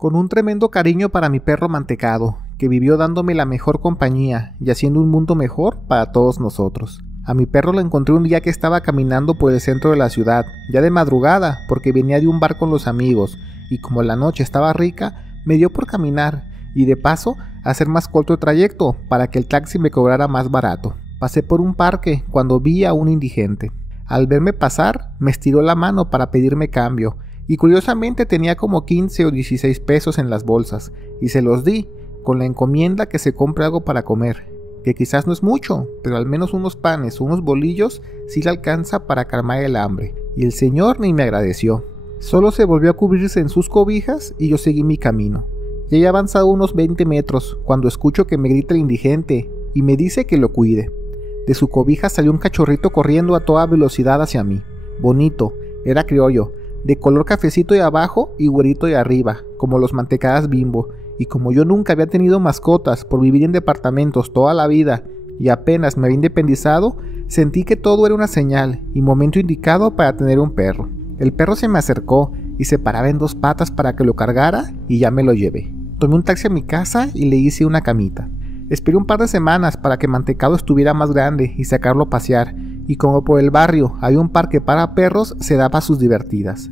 Con un tremendo cariño para mi perro Mantecado, que vivió dándome la mejor compañía y haciendo un mundo mejor para todos nosotros. A mi perro lo encontré un día que estaba caminando por el centro de la ciudad, ya de madrugada, porque venía de un bar con los amigos, y como la noche estaba rica, me dio por caminar, y de paso, hacer más corto el trayecto, para que el taxi me cobrara más barato. Pasé por un parque cuando vi a un indigente. Al verme pasar, me estiró la mano para pedirme cambio, y curiosamente tenía como 15 o 16 pesos en las bolsas, y se los di, con la encomienda que se compre algo para comer, que quizás no es mucho, pero al menos unos panes o unos bolillos sí le alcanza para calmar el hambre, y el señor ni me agradeció. Solo se volvió a cubrirse en sus cobijas y yo seguí mi camino. Ya he avanzado unos 20 metros cuando escucho que me grita el indigente y me dice que lo cuide. De su cobija salió un cachorrito corriendo a toda velocidad hacia mí. Bonito, era criollo, de color cafecito de abajo y güerito de arriba, como los mantecadas Bimbo, y como yo nunca había tenido mascotas por vivir en departamentos toda la vida y apenas me había independizado, sentí que todo era una señal y momento indicado para tener un perro. El perro se me acercó y se paraba en dos patas para que lo cargara y ya me lo llevé. Tomé un taxi a mi casa y le hice una camita. Esperé un par de semanas para que Mantecado estuviera más grande y sacarlo a pasear, y como por el barrio había un parque para perros, se daba sus divertidas.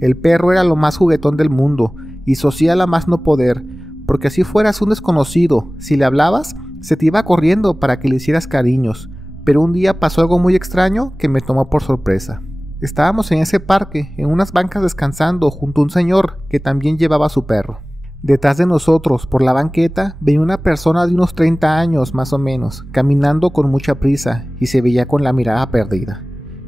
El perro era lo más juguetón del mundo y social a más no poder, porque si fueras un desconocido, si le hablabas, se te iba corriendo para que le hicieras cariños, pero un día pasó algo muy extraño que me tomó por sorpresa. Estábamos en ese parque, en unas bancas descansando junto a un señor que también llevaba a su perro. Detrás de nosotros, por la banqueta, venía una persona de unos 30 años más o menos, caminando con mucha prisa y se veía con la mirada perdida.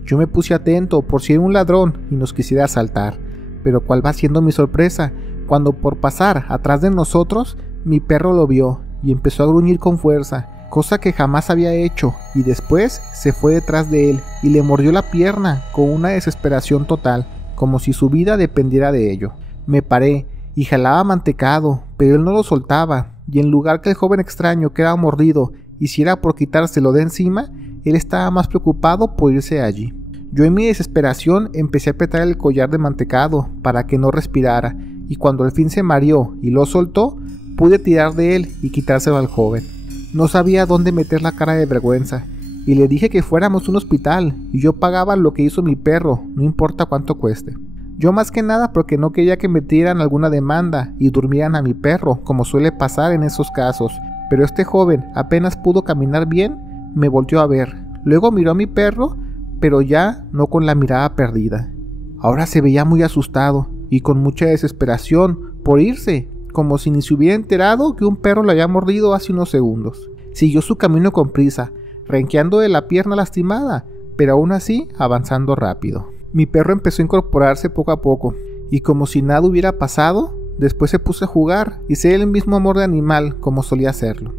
Yo me puse atento por si era un ladrón y nos quisiera asaltar, pero cuál va siendo mi sorpresa, cuando por pasar atrás de nosotros, mi perro lo vio y empezó a gruñir con fuerza, cosa que jamás había hecho, y después se fue detrás de él y le mordió la pierna con una desesperación total, como si su vida dependiera de ello. Me paré y jalaba Mantecado, pero él no lo soltaba, y en lugar que el joven extraño que era mordido hiciera por quitárselo de encima, él estaba más preocupado por irse allí. Yo en mi desesperación empecé a apretar el collar de Mantecado para que no respirara, y cuando al fin se mareó y lo soltó, pude tirar de él y quitárselo al joven. No sabía dónde meter la cara de vergüenza, y le dije que fuéramos a un hospital, y yo pagaba lo que hizo mi perro, no importa cuánto cueste. Yo más que nada porque no quería que metieran alguna demanda y durmieran a mi perro, como suele pasar en esos casos, pero este joven apenas pudo caminar bien, me volteó a ver, luego miró a mi perro, pero ya no con la mirada perdida. Ahora se veía muy asustado y con mucha desesperación por irse, como si ni se hubiera enterado que un perro lo había mordido hace unos segundos. Siguió su camino con prisa, renqueando de la pierna lastimada, pero aún así avanzando rápido. Mi perro empezó a incorporarse poco a poco, y como si nada hubiera pasado, después se puso a jugar y ser el mismo amor de animal como solía hacerlo.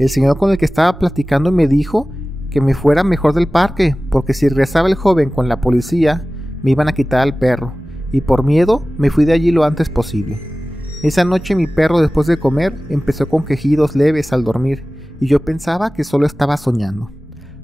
El señor con el que estaba platicando me dijo que me fuera mejor del parque, porque si regresaba el joven con la policía, me iban a quitar al perro, y por miedo me fui de allí lo antes posible. Esa noche mi perro, después de comer, empezó con quejidos leves al dormir, y yo pensaba que solo estaba soñando.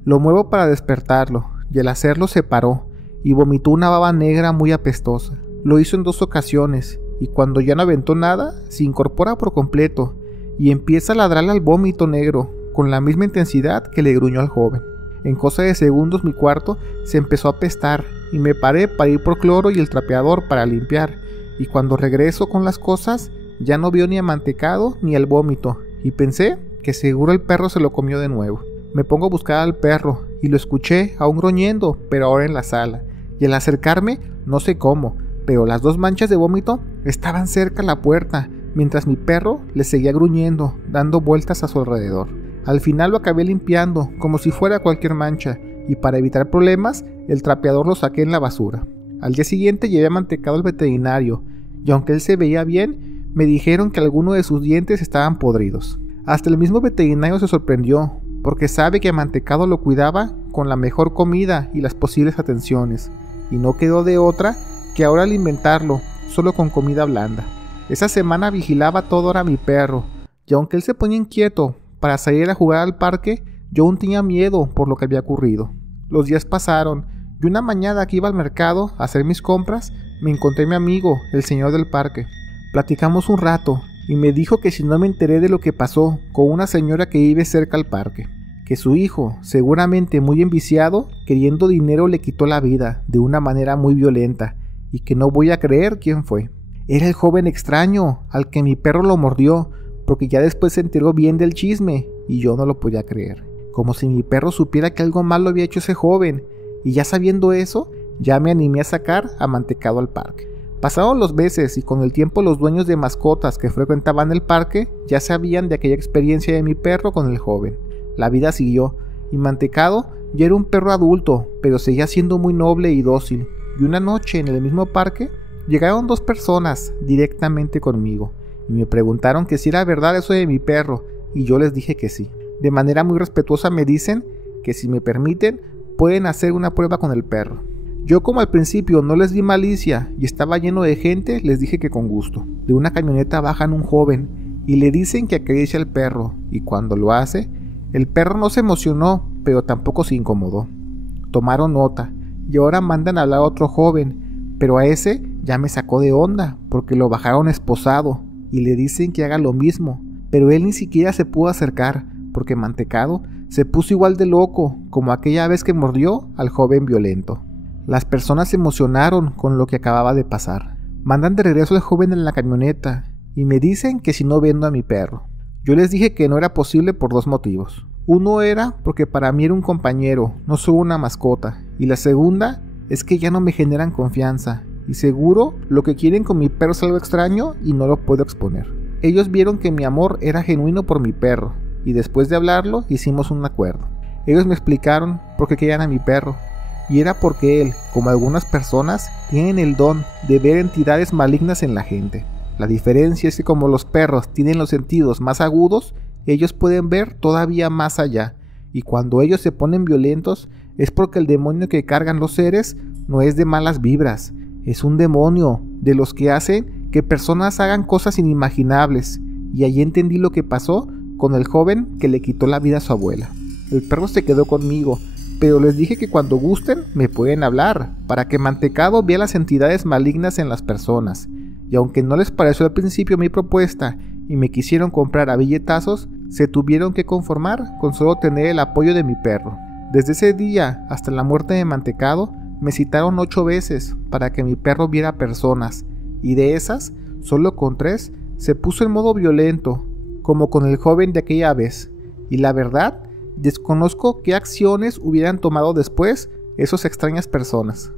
Lo muevo para despertarlo, y al hacerlo se paró, y vomitó una baba negra muy apestosa. Lo hizo en 2 ocasiones, y cuando ya no aventó nada, se incorpora por completo, y empieza a ladrarle al vómito negro, con la misma intensidad que le gruñó al joven. En cosa de segundos mi cuarto se empezó a apestar, y me paré para ir por cloro y el trapeador para limpiar, y cuando regreso con las cosas, ya no vio ni a Mantecado ni al vómito, y pensé que seguro el perro se lo comió de nuevo. Me pongo a buscar al perro, y lo escuché aún gruñendo, pero ahora en la sala. Y al acercarme, no sé cómo, pero las 2 manchas de vómito estaban cerca a la puerta, mientras mi perro le seguía gruñendo, dando vueltas a su alrededor. Al final lo acabé limpiando, como si fuera cualquier mancha, y para evitar problemas, el trapeador lo saqué en la basura. Al día siguiente llevé a Mantecado al veterinario, y aunque él se veía bien, me dijeron que algunos de sus dientes estaban podridos. Hasta el mismo veterinario se sorprendió, porque sabe que a Mantecado lo cuidaba con la mejor comida y las posibles atenciones, y no quedó de otra que ahora alimentarlo solo con comida blanda. Esa semana vigilaba toda hora a mi perro, y aunque él se ponía inquieto para salir a jugar al parque, yo aún tenía miedo por lo que había ocurrido. Los días pasaron, y una mañana que iba al mercado a hacer mis compras, me encontré a mi amigo, el señor del parque. Platicamos un rato y me dijo que si no me enteré de lo que pasó con una señora que vive cerca al parque, que su hijo, seguramente muy enviciado, queriendo dinero le quitó la vida de una manera muy violenta y que no voy a creer quién fue. Era el joven extraño al que mi perro lo mordió, porque ya después se enteró bien del chisme y yo no lo podía creer. Como si mi perro supiera que algo malo había hecho ese joven, y ya sabiendo eso, ya me animé a sacar a Mantecado al parque. Pasaron los meses y con el tiempo los dueños de mascotas que frecuentaban el parque ya sabían de aquella experiencia de mi perro con el joven. La vida siguió y Mantecado ya era un perro adulto, pero seguía siendo muy noble y dócil. Y una noche en el mismo parque llegaron 2 personas directamente conmigo y me preguntaron que si era verdad eso de mi perro, y yo les dije que sí. De manera muy respetuosa me dicen que si me permiten pueden hacer una prueba con el perro. Yo, como al principio no les di malicia y estaba lleno de gente, les dije que con gusto. De una camioneta bajan un joven y le dicen que acaricie al perro, y cuando lo hace, el perro no se emocionó, pero tampoco se incomodó. Tomaron nota y ahora mandan a hablar a otro joven, pero a ese ya me sacó de onda porque lo bajaron esposado y le dicen que haga lo mismo, pero él ni siquiera se pudo acercar porque Mantecado se puso igual de loco como aquella vez que mordió al joven violento. Las personas se emocionaron con lo que acababa de pasar. Mandan de regreso al joven en la camioneta y me dicen que si no vendo a mi perro. Yo les dije que no era posible por 2 motivos. Uno era porque para mí era un compañero, no solo una mascota. Y la segunda es que ya no me generan confianza. Y seguro lo que quieren con mi perro es algo extraño y no lo puedo exponer. Ellos vieron que mi amor era genuino por mi perro. Y después de hablarlo hicimos un acuerdo. Ellos me explicaron por qué querían a mi perro. Y era porque él, como algunas personas, tienen el don de ver entidades malignas en la gente. La diferencia es que como los perros tienen los sentidos más agudos, ellos pueden ver todavía más allá, y cuando ellos se ponen violentos es porque el demonio que cargan los seres no es de malas vibras, es un demonio de los que hacen que personas hagan cosas inimaginables, y ahí entendí lo que pasó con el joven que le quitó la vida a su abuela. El perro se quedó conmigo, pero les dije que cuando gusten me pueden hablar, para que Mantecado vea las entidades malignas en las personas. Y aunque no les pareció al principio mi propuesta y me quisieron comprar a billetazos, se tuvieron que conformar con solo tener el apoyo de mi perro. Desde ese día hasta la muerte de Mantecado me citaron 8 veces para que mi perro viera personas, y de esas, solo con 3 se puso en modo violento, como con el joven de aquella vez. Y la verdad, desconozco qué acciones hubieran tomado después esas extrañas personas.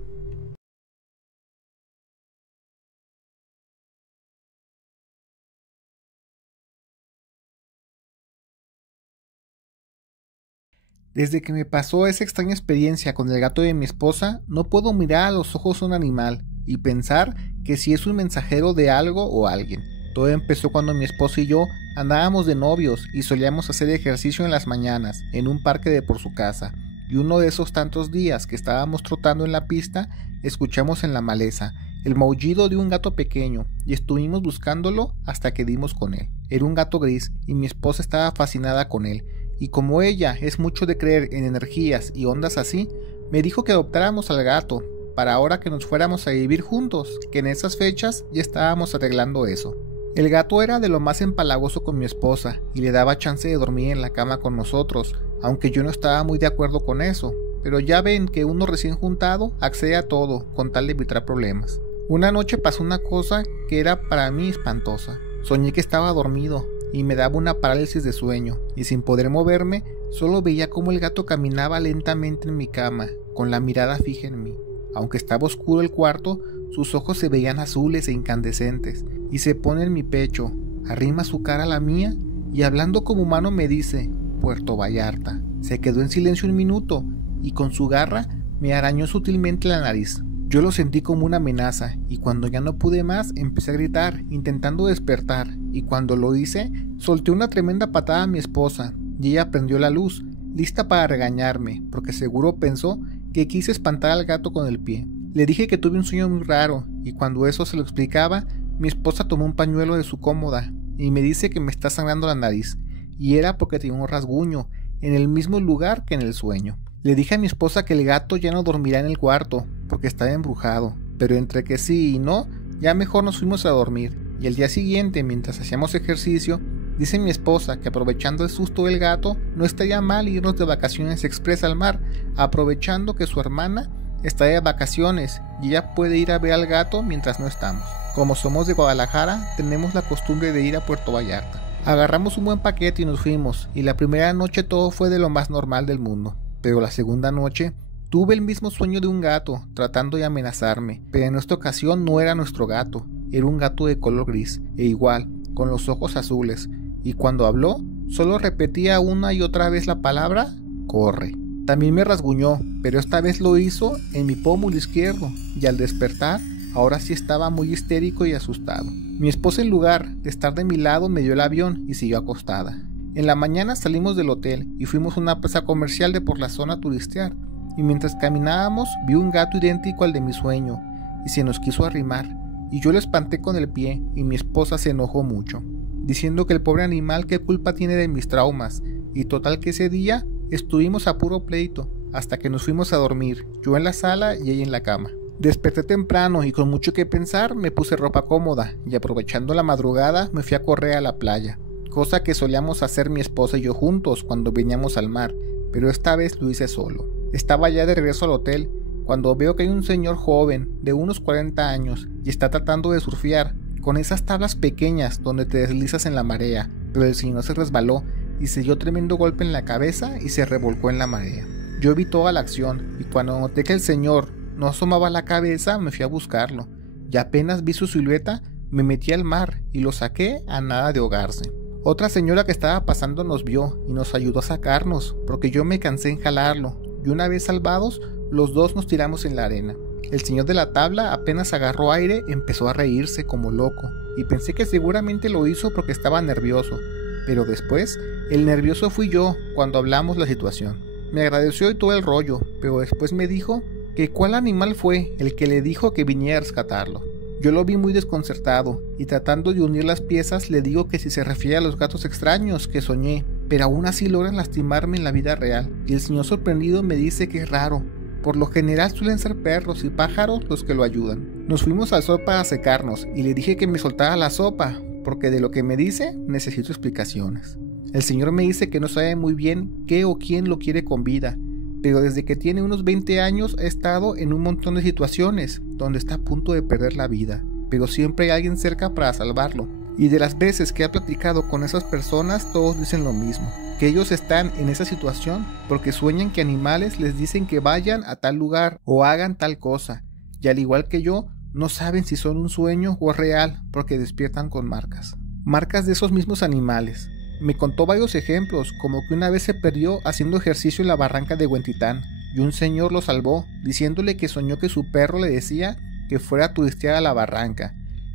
Desde que me pasó esa extraña experiencia con el gato de mi esposa, no puedo mirar a los ojos a un animal y pensar que si es un mensajero de algo o alguien. Todo empezó cuando mi esposa y yo andábamos de novios y solíamos hacer ejercicio en las mañanas en un parque de por su casa, y uno de esos tantos días que estábamos trotando en la pista, escuchamos en la maleza el maullido de un gato pequeño y estuvimos buscándolo hasta que dimos con él. Era un gato gris y mi esposa estaba fascinada con él, y como ella es mucho de creer en energías y ondas así, me dijo que adoptáramos al gato para ahora que nos fuéramos a vivir juntos, que en esas fechas ya estábamos arreglando eso. El gato era de lo más empalagoso con mi esposa y le daba chance de dormir en la cama con nosotros, aunque yo no estaba muy de acuerdo con eso, pero ya ven que uno recién juntado accede a todo con tal de evitar problemas. Una noche pasó una cosa que era para mí espantosa. Soñé que estaba dormido y me daba una parálisis de sueño, y sin poder moverme, solo veía cómo el gato caminaba lentamente en mi cama, con la mirada fija en mí. Aunque estaba oscuro el cuarto, sus ojos se veían azules e incandescentes, y se pone en mi pecho, arrima su cara a la mía, y hablando como humano me dice, Puerto Vallarta. Se quedó en silencio un minuto, y con su garra me arañó sutilmente la nariz. Yo lo sentí como una amenaza, y cuando ya no pude más, empecé a gritar, intentando despertar, y cuando lo hice, solté una tremenda patada a mi esposa, y ella prendió la luz, lista para regañarme, porque seguro pensó que quise espantar al gato con el pie. Le dije que tuve un sueño muy raro, y cuando eso se lo explicaba, mi esposa tomó un pañuelo de su cómoda, y me dice que me está sangrando la nariz, y era porque tenía un rasguño, en el mismo lugar que en el sueño. Le dije a mi esposa que el gato ya no dormirá en el cuarto, porque estaba embrujado, pero entre que sí y no, ya mejor nos fuimos a dormir, y al día siguiente, mientras hacíamos ejercicio, dice mi esposa que aprovechando el susto del gato, no estaría mal irnos de vacaciones express al mar, aprovechando que su hermana está de vacaciones y ella puede ir a ver al gato mientras no estamos. Como somos de Guadalajara, tenemos la costumbre de ir a Puerto Vallarta. Agarramos un buen paquete y nos fuimos, y la primera noche todo fue de lo más normal del mundo, pero la segunda noche tuve el mismo sueño de un gato tratando de amenazarme, pero en esta ocasión no era nuestro gato, era un gato de color gris, e igual, con los ojos azules, y cuando habló, solo repetía una y otra vez la palabra corre. También me rasguñó, pero esta vez lo hizo en mi pómulo izquierdo, y al despertar, ahora sí estaba muy histérico y asustado. Mi esposa, en lugar de estar de mi lado, me dio el avión y siguió acostada. En la mañana salimos del hotel y fuimos a una plaza comercial de por la zona a turistear, y mientras caminábamos vi un gato idéntico al de mi sueño, y se nos quiso arrimar, y yo lo espanté con el pie, y mi esposa se enojó mucho, diciendo que el pobre animal qué culpa tiene de mis traumas, y total que ese día estuvimos a puro pleito, hasta que nos fuimos a dormir, yo en la sala y ella en la cama. Desperté temprano y con mucho que pensar me puse ropa cómoda, y aprovechando la madrugada me fui a correr a la playa, cosa que solíamos hacer mi esposa y yo juntos cuando veníamos al mar, pero esta vez lo hice solo. Estaba ya de regreso al hotel, cuando veo que hay un señor joven, de unos 40 años, y está tratando de surfear, con esas tablas pequeñas donde te deslizas en la marea, pero el señor se resbaló y se dio tremendo golpe en la cabeza y se revolcó en la marea. Yo vi toda la acción, y cuando noté que el señor no asomaba la cabeza, me fui a buscarlo, y apenas vi su silueta, me metí al mar y lo saqué a nada de ahogarse. Otra señora que estaba pasando nos vio y nos ayudó a sacarnos, porque yo me cansé en jalarlo, y una vez salvados, los dos nos tiramos en la arena. El señor de la tabla apenas agarró aire, empezó a reírse como loco, y pensé que seguramente lo hizo porque estaba nervioso, pero después, el nervioso fui yo cuando hablamos la situación. Me agradeció y todo el rollo, pero después me dijo que cuál animal fue el que le dijo que viniera a rescatarlo. Yo lo vi muy desconcertado, y tratando de unir las piezas le digo que si se refiere a los gatos extraños que soñé, pero aún así logran lastimarme en la vida real, y el señor sorprendido me dice que es raro, por lo general suelen ser perros y pájaros los que lo ayudan. Nos fuimos al sol para secarnos, y le dije que me soltara la sopa, porque de lo que me dice necesito explicaciones. El señor me dice que no sabe muy bien qué o quién lo quiere con vida, pero desde que tiene unos 20 años ha estado en un montón de situaciones donde está a punto de perder la vida, pero siempre hay alguien cerca para salvarlo, y de las veces que ha platicado con esas personas todos dicen lo mismo, que ellos están en esa situación porque sueñan que animales les dicen que vayan a tal lugar o hagan tal cosa, y al igual que yo, no saben si son un sueño o es real porque despiertan con marcas de esos mismos animales. Me contó varios ejemplos, como que una vez se perdió haciendo ejercicio en la barranca de Huentitán, y un señor lo salvó, diciéndole que soñó que su perro le decía que fuera a turistear a la barranca,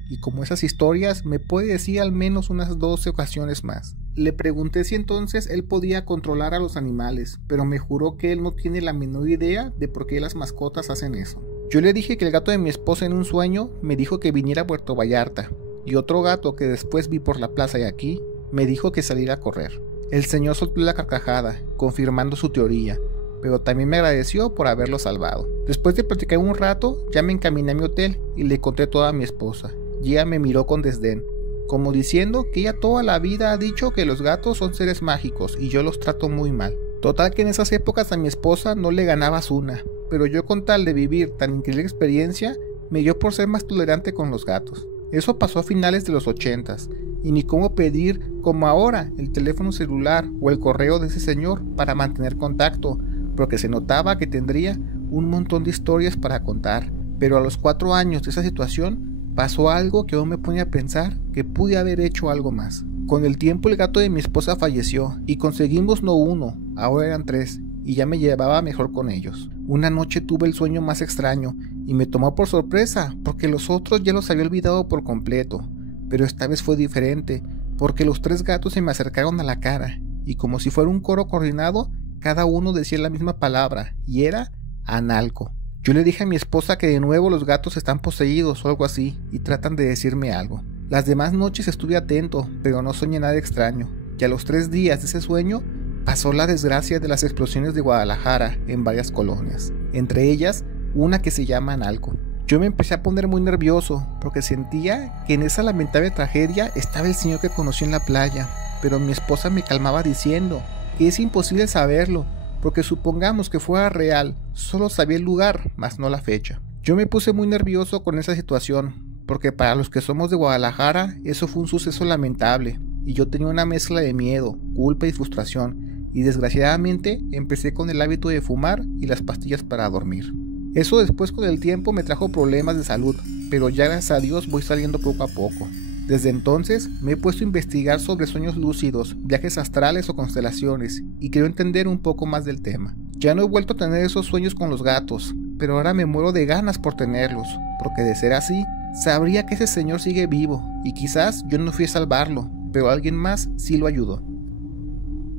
y como esas historias me puede decir al menos unas 12 ocasiones más. Le pregunté si entonces él podía controlar a los animales, pero me juró que él no tiene la menor idea de por qué las mascotas hacen eso. Yo le dije que el gato de mi esposa en un sueño me dijo que viniera a Puerto Vallarta, y otro gato que después vi por la plaza y aquí, me dijo que saliera a correr. El señor soltó la carcajada, confirmando su teoría, pero también me agradeció por haberlo salvado. Después de platicar un rato, ya me encaminé a mi hotel y le conté todo a mi esposa, y ella me miró con desdén, como diciendo que ella toda la vida ha dicho que los gatos son seres mágicos y yo los trato muy mal. Total que en esas épocas a mi esposa no le ganabas una, pero yo con tal de vivir tan increíble experiencia, me dio por ser más tolerante con los gatos. Eso pasó a finales de los 80s, y ni cómo pedir, como ahora, el teléfono celular o el correo de ese señor para mantener contacto, porque se notaba que tendría un montón de historias para contar. Pero a los 4 años de esa situación, pasó algo que aún me pone a pensar que pude haber hecho algo más. Con el tiempo el gato de mi esposa falleció, y conseguimos no uno, ahora eran 3, y ya me llevaba mejor con ellos. Una noche tuve el sueño más extraño, y me tomó por sorpresa, porque los otros ya los había olvidado por completo. Pero esta vez fue diferente, porque los 3 gatos se me acercaron a la cara, y como si fuera un coro coordinado, cada uno decía la misma palabra, y era Analco. Yo le dije a mi esposa que de nuevo los gatos están poseídos o algo así, y tratan de decirme algo. Las demás noches estuve atento, pero no soñé nada extraño, y a los 3 días de ese sueño, pasó la desgracia de las explosiones de Guadalajara en varias colonias, entre ellas una que se llama Analco. Yo me empecé a poner muy nervioso porque sentía que en esa lamentable tragedia estaba el señor que conocí en la playa, pero mi esposa me calmaba diciendo que es imposible saberlo, porque supongamos que fuera real, solo sabía el lugar, mas no la fecha. Yo me puse muy nervioso con esa situación, porque para los que somos de Guadalajara, eso fue un suceso lamentable, y yo tenía una mezcla de miedo, culpa y frustración, y desgraciadamente empecé con el hábito de fumar y las pastillas para dormir. Eso después con el tiempo me trajo problemas de salud, pero ya gracias a Dios voy saliendo poco a poco. Desde entonces me he puesto a investigar sobre sueños lúcidos, viajes astrales o constelaciones, y quiero entender un poco más del tema. Ya no he vuelto a tener esos sueños con los gatos, pero ahora me muero de ganas por tenerlos, porque de ser así, sabría que ese señor sigue vivo, y quizás yo no fui a salvarlo, pero alguien más sí lo ayudó.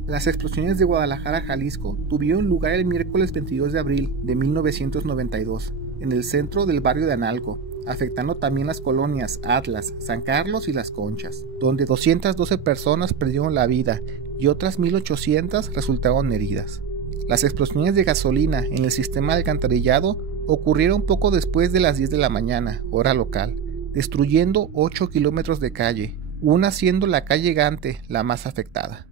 Las explosiones de Guadalajara, Jalisco, tuvieron lugar el miércoles 22 de abril de 1992, en el centro del barrio de Analco, afectando también las colonias Atlas, San Carlos y Las Conchas, donde 212 personas perdieron la vida y otras 1.800 resultaron heridas. Las explosiones de gasolina en el sistema de alcantarillado ocurrieron poco después de las 10 de la mañana, hora local, destruyendo 8 kilómetros de calle, una siendo la calle Gante la más afectada.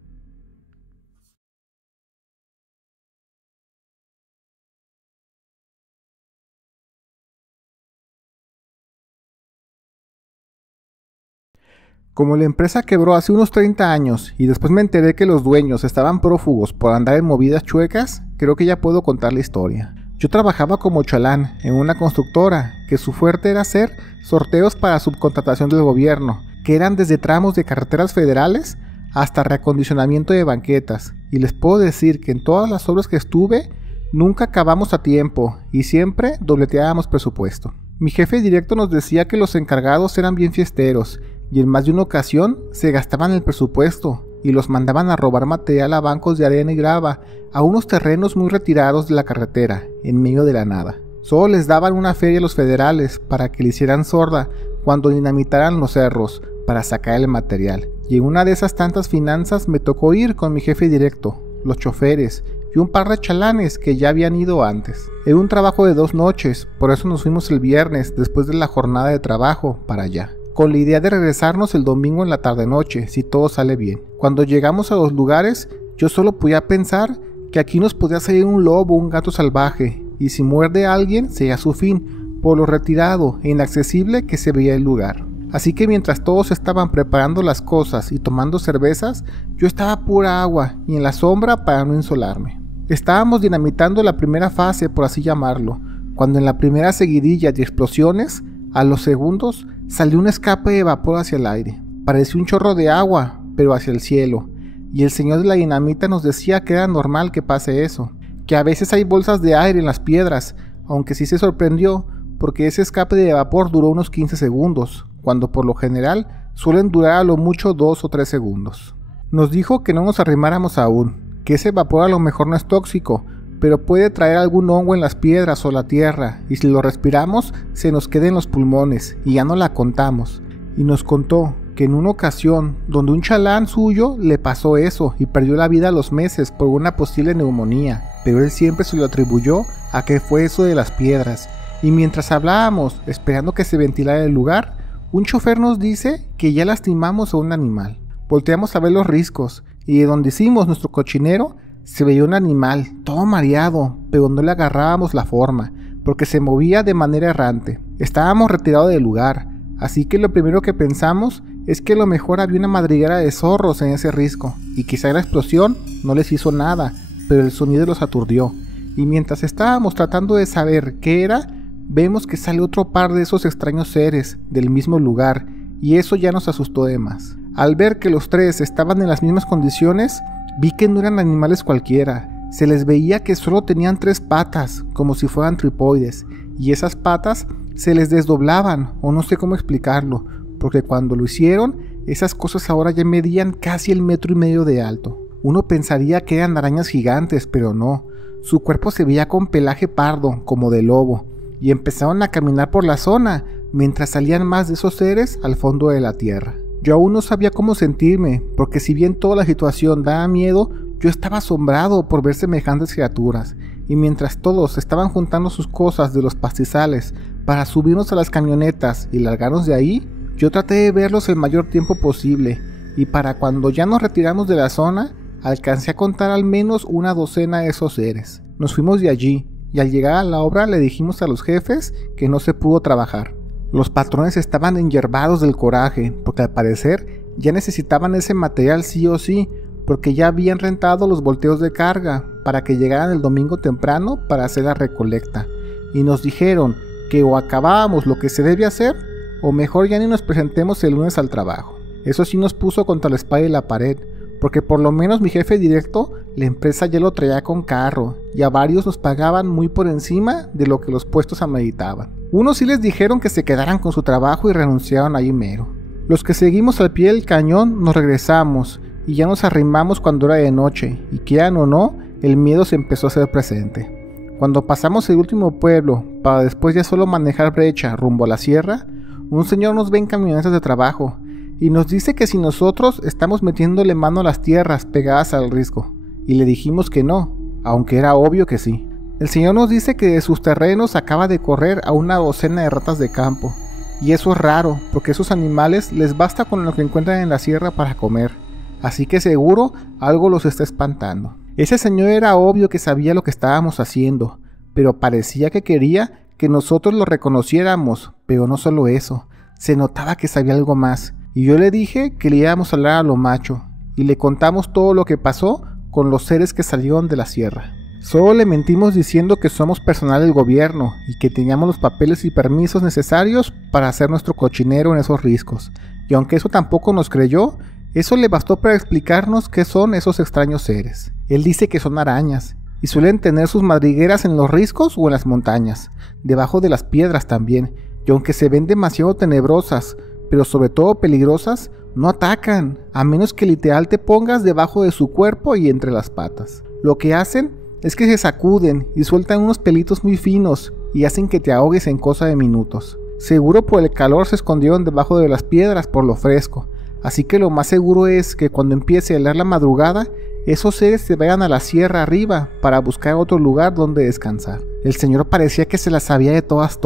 Como la empresa quebró hace unos 30 años y después me enteré que los dueños estaban prófugos por andar en movidas chuecas, creo que ya puedo contar la historia. Yo trabajaba como chalán en una constructora que su fuerte era hacer sorteos para subcontratación del gobierno, que eran desde tramos de carreteras federales hasta reacondicionamiento de banquetas, y les puedo decir que en todas las obras que estuve nunca acabamos a tiempo y siempre dobleteábamos presupuesto. Mi jefe directo nos decía que los encargados eran bien fiesteros y en más de una ocasión se gastaban el presupuesto y los mandaban a robar material a bancos de arena y grava a unos terrenos muy retirados de la carretera, en medio de la nada. Solo les daban una feria a los federales para que le hicieran sorda cuando dinamitaran los cerros para sacar el material. Y en una de esas tantas finanzas me tocó ir con mi jefe directo, los choferes y un par de chalanes que ya habían ido antes. Era un trabajo de 2 noches, por eso nos fuimos el viernes después de la jornada de trabajo para allá, con la idea de regresarnos el domingo en la tarde-noche, si todo sale bien. Cuando llegamos a los lugares, yo solo podía pensar que aquí nos podía salir un lobo o un gato salvaje, y si muerde a alguien, sería su fin, por lo retirado e inaccesible que se veía el lugar. Así que mientras todos estaban preparando las cosas y tomando cervezas, yo estaba pura agua y en la sombra para no insolarme. Estábamos dinamitando la primera fase, por así llamarlo, cuando en la primera seguidilla de explosiones, a los segundos, salió un escape de vapor hacia el aire. Parecía un chorro de agua, pero hacia el cielo, y el señor de la dinamita nos decía que era normal que pase eso, que a veces hay bolsas de aire en las piedras, aunque sí se sorprendió, porque ese escape de vapor duró unos 15 segundos, cuando por lo general suelen durar a lo mucho 2 o 3 segundos. Nos dijo que no nos arrimáramos aún, que ese vapor a lo mejor no es tóxico, pero puede traer algún hongo en las piedras o la tierra, y si lo respiramos se nos queda en los pulmones, y ya no la contamos. Y nos contó que en una ocasión, donde un chalán suyo le pasó eso y perdió la vida a los meses por una posible neumonía, pero él siempre se lo atribuyó a que fue eso de las piedras. Y mientras hablábamos, esperando que se ventilara el lugar, un chofer nos dice que ya lastimamos a un animal. Volteamos a ver los riscos, y de donde hicimos nuestro cochinero, se veía un animal, todo mareado, pero no le agarrábamos la forma, porque se movía de manera errante. Estábamos retirados del lugar, así que lo primero que pensamos es que a lo mejor había una madriguera de zorros en ese risco, y quizá la explosión no les hizo nada, pero el sonido los aturdió. Y mientras estábamos tratando de saber qué era, vemos que sale otro par de esos extraños seres del mismo lugar, y eso ya nos asustó de más. Al ver que los tres estaban en las mismas condiciones, vi que no eran animales cualquiera. Se les veía que solo tenían 3 patas, como si fueran tripoides, y esas patas se les desdoblaban, o no sé cómo explicarlo, porque cuando lo hicieron, esas cosas ahora ya medían casi 1,5 metros de alto. Uno pensaría que eran arañas gigantes, pero no. Su cuerpo se veía con pelaje pardo, como de lobo, y empezaron a caminar por la zona, mientras salían más de esos seres al fondo de la tierra. Yo aún no sabía cómo sentirme, porque si bien toda la situación daba miedo, Yo estaba asombrado por ver semejantes criaturas, y mientras todos estaban juntando sus cosas de los pastizales para subirnos a las camionetas y largarnos de ahí, yo traté de verlos el mayor tiempo posible, y para cuando ya nos retiramos de la zona, alcancé a contar al menos una docena de esos seres. Nos fuimos de allí, y al llegar a la obra le dijimos a los jefes que no se pudo trabajar. Los patrones estaban enyervados del coraje, porque al parecer ya necesitaban ese material sí o sí, porque ya habían rentado los volteos de carga para que llegaran el domingo temprano para hacer la recolecta, y nos dijeron que o acabábamos lo que se debe hacer, o mejor ya ni nos presentemos el lunes al trabajo. Eso sí nos puso contra la espalda y la pared, porque por lo menos mi jefe directo, la empresa ya lo traía con carro, y a varios nos pagaban muy por encima de lo que los puestos ameritaban. Unos sí les dijeron que se quedaran con su trabajo y renunciaron ahí mero. Los que seguimos al pie del cañón nos regresamos, y ya nos arrimamos cuando era de noche, y quieran o no, el miedo se empezó a hacer presente. Cuando pasamos el último pueblo, para después ya solo manejar brecha rumbo a la sierra, un señor nos ve en camionetas de trabajo, y nos dice que si nosotros estamos metiéndole mano a las tierras pegadas al risco, y le dijimos que no, aunque era obvio que sí. El señor nos dice que de sus terrenos acaba de correr a una docena de ratas de campo, y eso es raro, porque esos animales les basta con lo que encuentran en la sierra para comer. Así que seguro algo los está espantando. Ese señor era obvio que sabía lo que estábamos haciendo, pero parecía que quería que nosotros lo reconociéramos, pero no solo eso, se notaba que sabía algo más, y yo le dije que le íbamos a hablar a lo macho, y le contamos todo lo que pasó con los seres que salieron de la sierra. Solo le mentimos diciendo que somos personal del gobierno, y que teníamos los papeles y permisos necesarios para hacer nuestro cochinero en esos riscos, y aunque eso tampoco nos creyó, eso le bastó para explicarnos qué son esos extraños seres. Él dice que son arañas, y suelen tener sus madrigueras en los riscos o en las montañas, debajo de las piedras también, y aunque se ven demasiado tenebrosas, pero sobre todo peligrosas, no atacan, a menos que literal te pongas debajo de su cuerpo y entre las patas. Lo que hacen es que se sacuden y sueltan unos pelitos muy finos, y hacen que te ahogues en cosa de minutos. Seguro por el calor se escondieron debajo de las piedras por lo fresco, así que lo más seguro es que cuando empiece a helar la madrugada, esos seres se vayan a la sierra arriba para buscar otro lugar donde descansar. El señor parecía que se las sabía de todas,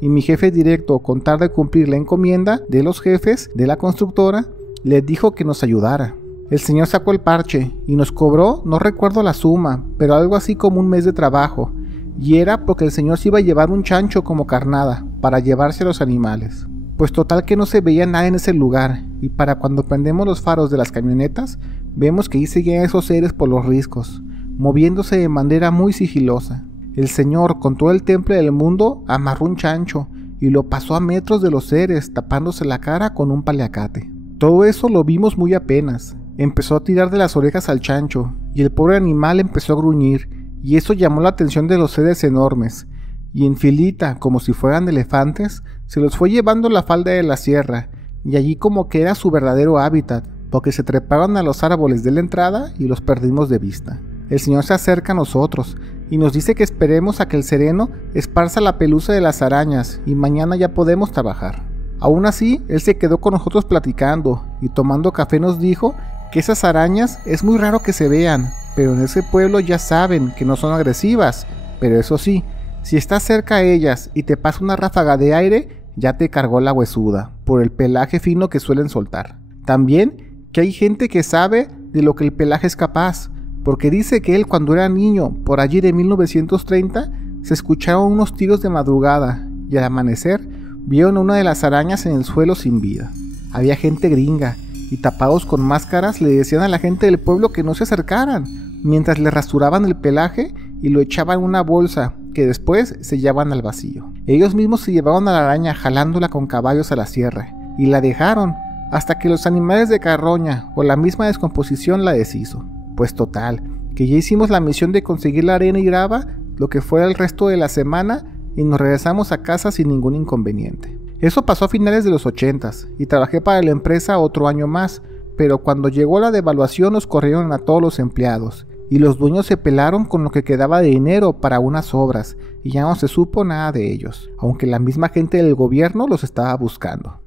y mi jefe directo, con tal de cumplir la encomienda de los jefes de la constructora, le dijo que nos ayudara. El señor sacó el parche y nos cobró, no recuerdo la suma, pero algo así como un mes de trabajo, y era porque el señor se iba a llevar un chancho como carnada para llevarse a los animales. Pues total que no se veía nada en ese lugar, y para cuando prendemos los faros de las camionetas, vemos que ahí seguían esos seres por los riscos, moviéndose de manera muy sigilosa. El señor, con todo el temple del mundo, amarró un chancho, y lo pasó a metros de los seres, tapándose la cara con un paliacate. Todo eso lo vimos muy apenas. Empezó a tirar de las orejas al chancho, y el pobre animal empezó a gruñir, y eso llamó la atención de los seres enormes, y en filita, como si fueran elefantes, se los fue llevando la falda de la sierra, y allí como que era su verdadero hábitat, porque se trepaban a los árboles de la entrada y los perdimos de vista. El señor se acerca a nosotros, y nos dice que esperemos a que el sereno esparza la pelusa de las arañas, y mañana ya podemos trabajar. Aún así, él se quedó con nosotros platicando, y tomando café nos dijo que esas arañas es muy raro que se vean, pero en ese pueblo ya saben que no son agresivas, pero eso sí, si estás cerca a ellas y te pasa una ráfaga de aire, ya te cargó la huesuda, por el pelaje fino que suelen soltar. También que hay gente que sabe de lo que el pelaje es capaz, porque dice que él cuando era niño, por allí de 1930, se escucharon unos tiros de madrugada, y al amanecer vieron a una de las arañas en el suelo sin vida. Había gente gringa, y tapados con máscaras le decían a la gente del pueblo que no se acercaran, mientras le rasturaban el pelaje y lo echaban en una bolsa, que después se llevaban al vacío. Ellos mismos se llevaron a la araña jalándola con caballos a la sierra, y la dejaron hasta que los animales de carroña o la misma descomposición la deshizo. Pues total, que ya hicimos la misión de conseguir la arena y grava, lo que fue el resto de la semana, y nos regresamos a casa sin ningún inconveniente. Eso pasó a finales de los 80s, y trabajé para la empresa otro año más, pero cuando llegó la devaluación nos corrieron a todos los empleados, y los dueños se pelaron con lo que quedaba de dinero para unas obras, y ya no se supo nada de ellos, aunque la misma gente del gobierno los estaba buscando.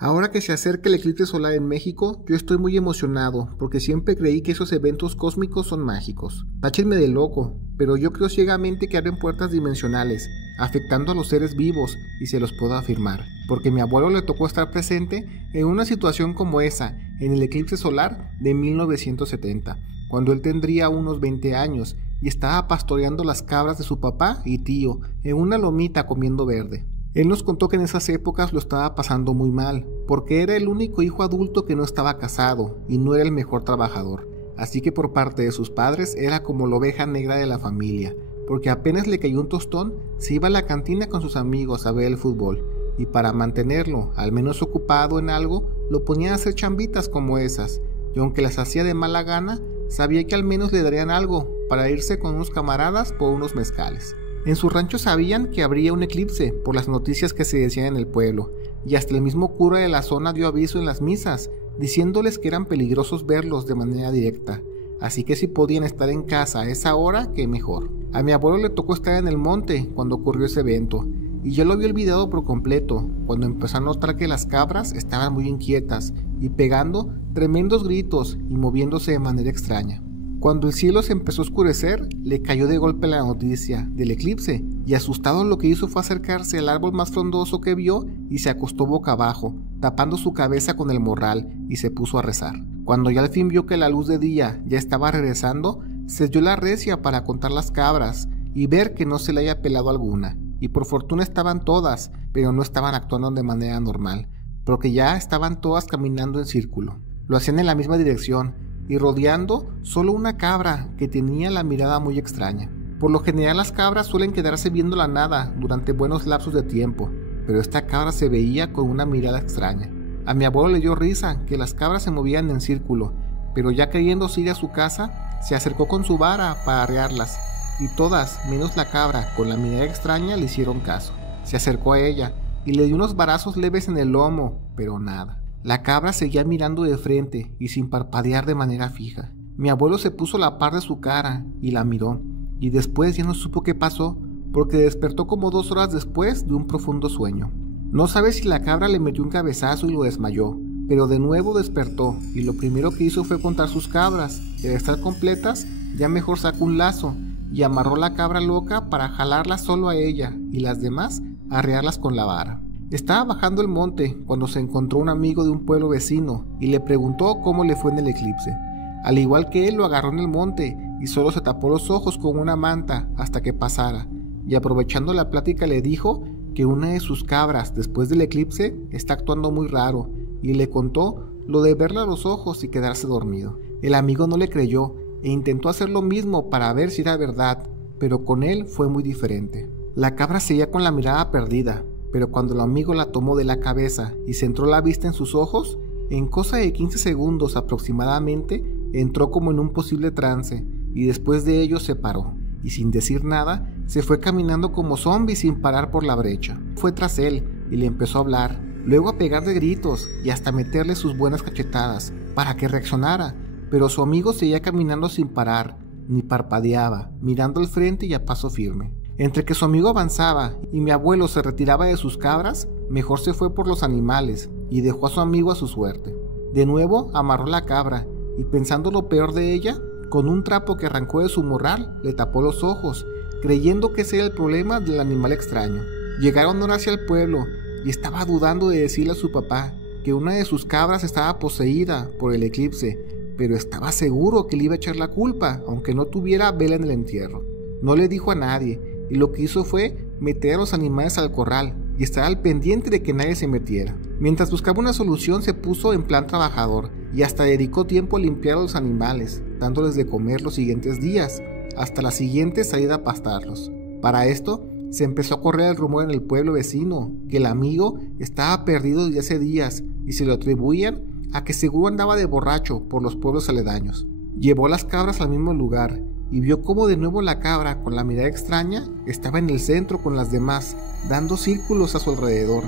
Ahora que se acerca el eclipse solar en México, yo estoy muy emocionado, porque siempre creí que esos eventos cósmicos son mágicos. Táchenme de loco, pero yo creo ciegamente que abren puertas dimensionales, afectando a los seres vivos, y se los puedo afirmar, porque a mi abuelo le tocó estar presente en una situación como esa, en el eclipse solar de 1970, cuando él tendría unos 20 años, y estaba pastoreando las cabras de su papá y tío, en una lomita comiendo verde. Él nos contó que en esas épocas lo estaba pasando muy mal, porque era el único hijo adulto que no estaba casado y no era el mejor trabajador, así que por parte de sus padres era como la oveja negra de la familia, porque apenas le cayó un tostón, se iba a la cantina con sus amigos a ver el fútbol, y para mantenerlo al menos ocupado en algo, lo ponía a hacer chambitas como esas, y aunque las hacía de mala gana, sabía que al menos le darían algo para irse con unos camaradas por unos mezcales. En su rancho sabían que habría un eclipse por las noticias que se decían en el pueblo, y hasta el mismo cura de la zona dio aviso en las misas, diciéndoles que eran peligrosos verlos de manera directa, así que si podían estar en casa a esa hora, qué mejor. A mi abuelo le tocó estar en el monte cuando ocurrió ese evento, y yo lo había olvidado por completo, cuando empezó a notar que las cabras estaban muy inquietas, y pegando tremendos gritos y moviéndose de manera extraña. Cuando el cielo se empezó a oscurecer, le cayó de golpe la noticia del eclipse, y asustado lo que hizo fue acercarse al árbol más frondoso que vio y se acostó boca abajo, tapando su cabeza con el morral, y se puso a rezar. Cuando ya al fin vio que la luz de día ya estaba regresando, se dio la recia para contar las cabras y ver que no se le haya pelado alguna, y por fortuna estaban todas, pero no estaban actuando de manera normal, porque ya estaban todas caminando en círculo. Lo hacían en la misma dirección, y rodeando solo una cabra que tenía la mirada muy extraña. Por lo general las cabras suelen quedarse viendo la nada durante buenos lapsos de tiempo, pero esta cabra se veía con una mirada extraña. A mi abuelo le dio risa que las cabras se movían en círculo, pero ya queriéndose ir a su casa, se acercó con su vara para arrearlas, y todas, menos la cabra, con la mirada extraña le hicieron caso. Se acercó a ella y le dio unos varazos leves en el lomo, pero nada. La cabra seguía mirando de frente y sin parpadear de manera fija. Mi abuelo se puso a la par de su cara y la miró, y después ya no supo qué pasó, porque despertó como 2 horas después de un profundo sueño. No sabe si la cabra le metió un cabezazo y lo desmayó, pero de nuevo despertó, y lo primero que hizo fue contar sus cabras, y al estar completas, ya mejor sacó un lazo, y amarró la cabra loca para jalarla solo a ella, y las demás arrearlas con la vara. Estaba bajando el monte cuando se encontró un amigo de un pueblo vecino y le preguntó cómo le fue en el eclipse. Al igual que él, lo agarró en el monte y solo se tapó los ojos con una manta hasta que pasara, y aprovechando la plática le dijo que una de sus cabras después del eclipse está actuando muy raro, y le contó lo de verla a los ojos y quedarse dormido. El amigo no le creyó e intentó hacer lo mismo para ver si era verdad, pero con él fue muy diferente. La cabra seguía con la mirada perdida, pero cuando el amigo la tomó de la cabeza y centró la vista en sus ojos, en cosa de 15 segundos aproximadamente, entró como en un posible trance, y después de ello se paró, y sin decir nada, se fue caminando como zombie sin parar por la brecha. Fue tras él, y le empezó a hablar, luego a pegar de gritos, y hasta meterle sus buenas cachetadas, para que reaccionara, pero su amigo seguía caminando sin parar, ni parpadeaba, mirando al frente y a paso firme. Entre que su amigo avanzaba y mi abuelo se retiraba de sus cabras, mejor se fue por los animales y dejó a su amigo a su suerte. De nuevo amarró la cabra y, pensando lo peor de ella, con un trapo que arrancó de su morral le tapó los ojos, creyendo que ese era el problema del animal extraño. Llegaron ahora hacia el pueblo y estaba dudando de decirle a su papá que una de sus cabras estaba poseída por el eclipse, pero estaba seguro que le iba a echar la culpa, aunque no tuviera vela en el entierro. No le dijo a nadie, y lo que hizo fue meter a los animales al corral y estar al pendiente de que nadie se metiera. Mientras buscaba una solución, se puso en plan trabajador y hasta dedicó tiempo a limpiar a los animales, dándoles de comer los siguientes días, hasta la siguiente salida a pastarlos. Para esto, se empezó a correr el rumor en el pueblo vecino que el amigo estaba perdido desde hace días y se lo atribuían a que seguro andaba de borracho por los pueblos aledaños. Llevó las cabras al mismo lugar y vio cómo de nuevo la cabra, con la mirada extraña, estaba en el centro con las demás, dando círculos a su alrededor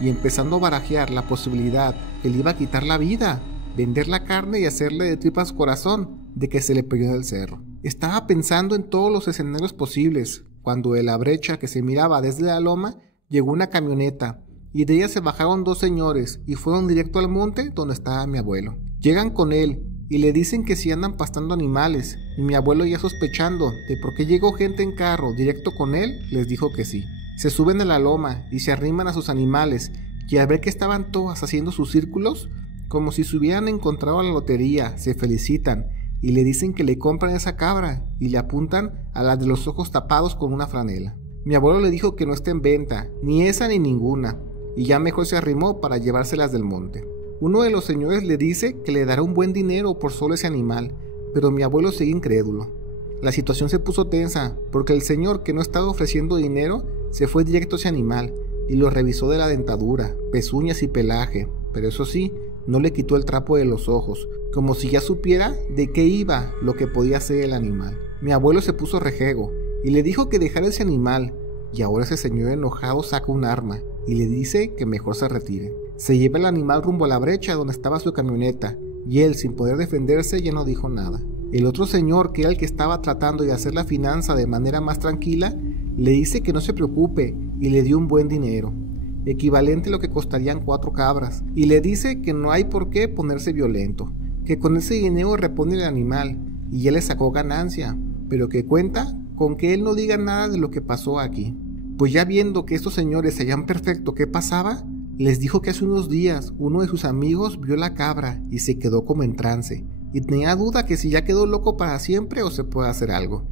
y empezando a barajear la posibilidad que le iba a quitar la vida, vender la carne y hacerle de tripas corazón de que se le perdió del cerro. Estaba pensando en todos los escenarios posibles cuando de la brecha que se miraba desde la loma llegó una camioneta y de ella se bajaron 2 señores y fueron directo al monte donde estaba mi abuelo. Llegan con él y le dicen que si andan pastando animales, y mi abuelo, ya sospechando de por qué llegó gente en carro directo con él, les dijo que sí. Se suben a la loma y se arriman a sus animales, y al ver que estaban todas haciendo sus círculos, como si se hubieran encontrado la lotería, se felicitan y le dicen que le compran esa cabra y le apuntan a la de los ojos tapados con una franela. Mi abuelo le dijo que no está en venta, ni esa ni ninguna, y ya mejor se arrimó para llevárselas del monte. Uno de los señores le dice que le dará un buen dinero por solo ese animal, pero mi abuelo sigue incrédulo. La situación se puso tensa porque el señor, que no estaba ofreciendo dinero, se fue directo a ese animal y lo revisó de la dentadura, pezuñas y pelaje, pero eso sí, no le quitó el trapo de los ojos, como si ya supiera de qué iba lo que podía hacer el animal. Mi abuelo se puso rejego y le dijo que dejara ese animal, y ahora ese señor enojado saca un arma y le dice que mejor se retire. Se lleva el animal rumbo a la brecha donde estaba su camioneta, y él, sin poder defenderse, ya no dijo nada. El otro señor, que era el que estaba tratando de hacer la finanza de manera más tranquila, le dice que no se preocupe y le dio un buen dinero, equivalente a lo que costarían 4 cabras, y le dice que no hay por qué ponerse violento, que con ese dinero repone el animal y ya le sacó ganancia, pero que cuenta con que él no diga nada de lo que pasó aquí. Pues ya viendo que estos señores sabían perfecto qué pasaba, les dijo que hace unos días uno de sus amigos vio la cabra y se quedó como en trance, y tenía duda que si ya quedó loco para siempre o se puede hacer algo.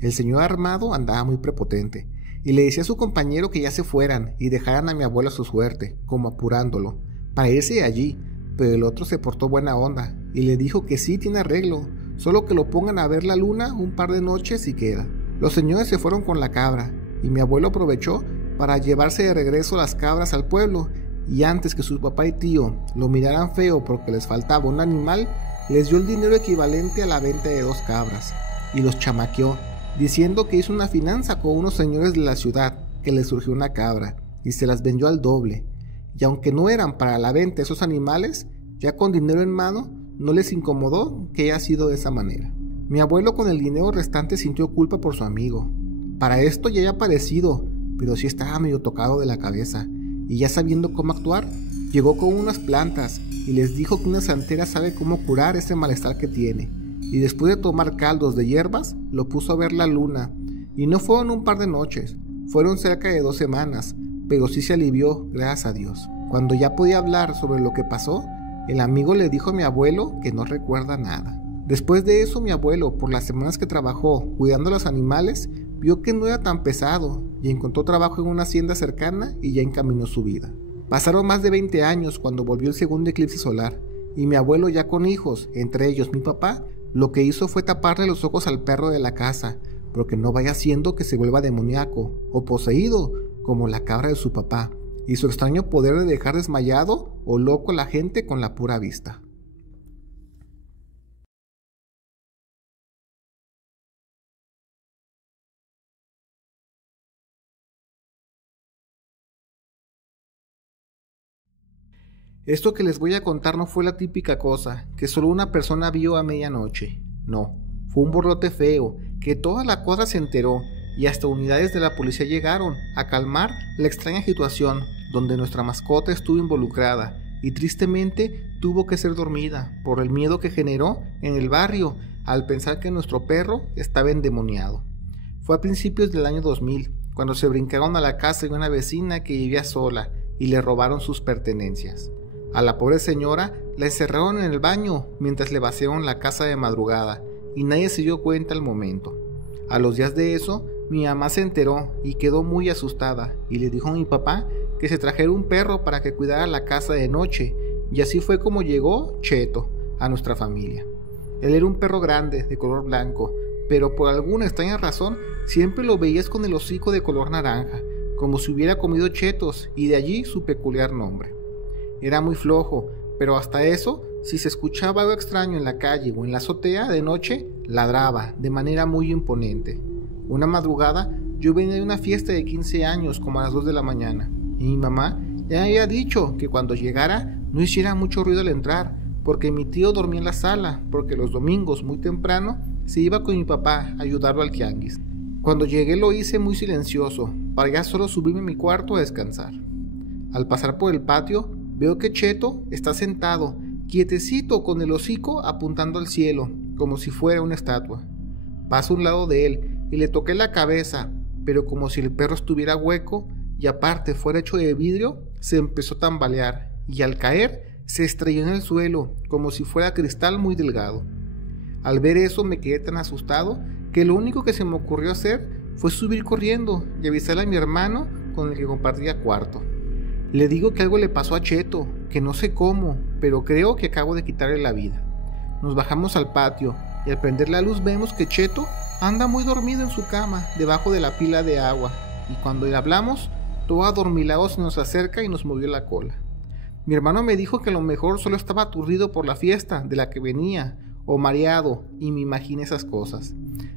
El señor armado andaba muy prepotente, y le decía a su compañero que ya se fueran y dejaran a mi abuelo a su suerte, como apurándolo, para irse de allí, pero el otro se portó buena onda, y le dijo que sí tiene arreglo, solo que lo pongan a ver la luna un par de noches y queda. Los señores se fueron con la cabra, y mi abuelo aprovechó para llevarse de regreso las cabras al pueblo, y antes que su papá y tío lo miraran feo porque les faltaba un animal, les dio el dinero equivalente a la venta de 2 cabras, y los chamaqueó, diciendo que hizo una finanza con unos señores de la ciudad, que les surgió una cabra, y se las vendió al doble, y aunque no eran para la venta esos animales, ya con dinero en mano, no les incomodó que haya sido de esa manera. Mi abuelo, con el dinero restante, sintió culpa por su amigo. Para esto ya había aparecido, pero sí estaba medio tocado de la cabeza, y ya sabiendo cómo actuar, llegó con unas plantas y les dijo que una santera sabe cómo curar ese malestar que tiene, y después de tomar caldos de hierbas, lo puso a ver la luna, y no fueron un par de noches, fueron cerca de 2 semanas, pero sí se alivió, gracias a Dios. Cuando ya podía hablar sobre lo que pasó, el amigo le dijo a mi abuelo que no recuerda nada. Después de eso, mi abuelo, por las semanas que trabajó cuidando a los animales, vio que no era tan pesado y encontró trabajo en una hacienda cercana y ya encaminó su vida. Pasaron más de 20 años cuando volvió el segundo eclipse solar, y mi abuelo, ya con hijos, entre ellos mi papá, lo que hizo fue taparle los ojos al perro de la casa, porque no vaya siendo que se vuelva demoníaco o poseído como la cabra de su papá, y su extraño poder de dejar desmayado o loco a la gente con la pura vista. Esto que les voy a contar no fue la típica cosa que solo una persona vio a medianoche. No, fue un borlote feo que toda la cuadra se enteró, y hasta unidades de la policía llegaron a calmar la extraña situación donde nuestra mascota estuvo involucrada y tristemente tuvo que ser dormida por el miedo que generó en el barrio al pensar que nuestro perro estaba endemoniado. Fue a principios del año 2000 cuando se brincaron a la casa de una vecina que vivía sola y le robaron sus pertenencias. A la pobre señora la encerraron en el baño mientras le vaciaron la casa de madrugada y nadie se dio cuenta al momento. A los días de eso, mi mamá se enteró y quedó muy asustada y le dijo a mi papá que se trajera un perro para que cuidara la casa de noche, y así fue como llegó Cheto a nuestra familia. Él era un perro grande de color blanco, pero por alguna extraña razón siempre lo veías con el hocico de color naranja, como si hubiera comido chetos, y de allí su peculiar nombre. Era muy flojo, pero hasta eso, si se escuchaba algo extraño en la calle o en la azotea de noche, ladraba de manera muy imponente. Una madrugada, yo venía de una fiesta de 15 años como a las 2 de la mañana, y mi mamá ya había dicho que cuando llegara no hiciera mucho ruido al entrar, porque mi tío dormía en la sala, porque los domingos muy temprano se iba con mi papá a ayudarlo al tianguis. Cuando llegué lo hice muy silencioso, para ya solo subirme a mi cuarto a descansar. Al pasar por el patio, veo que Cheto está sentado, quietecito con el hocico apuntando al cielo, como si fuera una estatua. Paso a un lado de él y le toqué la cabeza, pero como si el perro estuviera hueco y aparte fuera hecho de vidrio, se empezó a tambalear y al caer se estrelló en el suelo, como si fuera cristal muy delgado. Al ver eso me quedé tan asustado que lo único que se me ocurrió hacer fue subir corriendo y avisarle a mi hermano con el que compartía cuarto. Le digo que algo le pasó a Cheto, que no sé cómo, pero creo que acabo de quitarle la vida. Nos bajamos al patio y al prender la luz vemos que Cheto anda muy dormido en su cama, debajo de la pila de agua, y cuando le hablamos, todo adormilado se nos acerca y nos movió la cola. Mi hermano me dijo que a lo mejor solo estaba aturdido por la fiesta de la que venía, o mareado, y me imaginé esas cosas.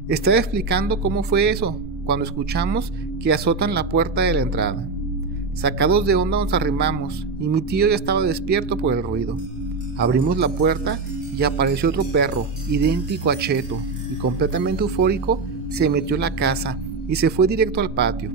Estaba explicando cómo fue eso, cuando escuchamos que azotan la puerta de la entrada. Sacados de onda nos arrimamos, y mi tío ya estaba despierto por el ruido. Abrimos la puerta y apareció otro perro, idéntico a Cheto, y completamente eufórico se metió en la casa y se fue directo al patio.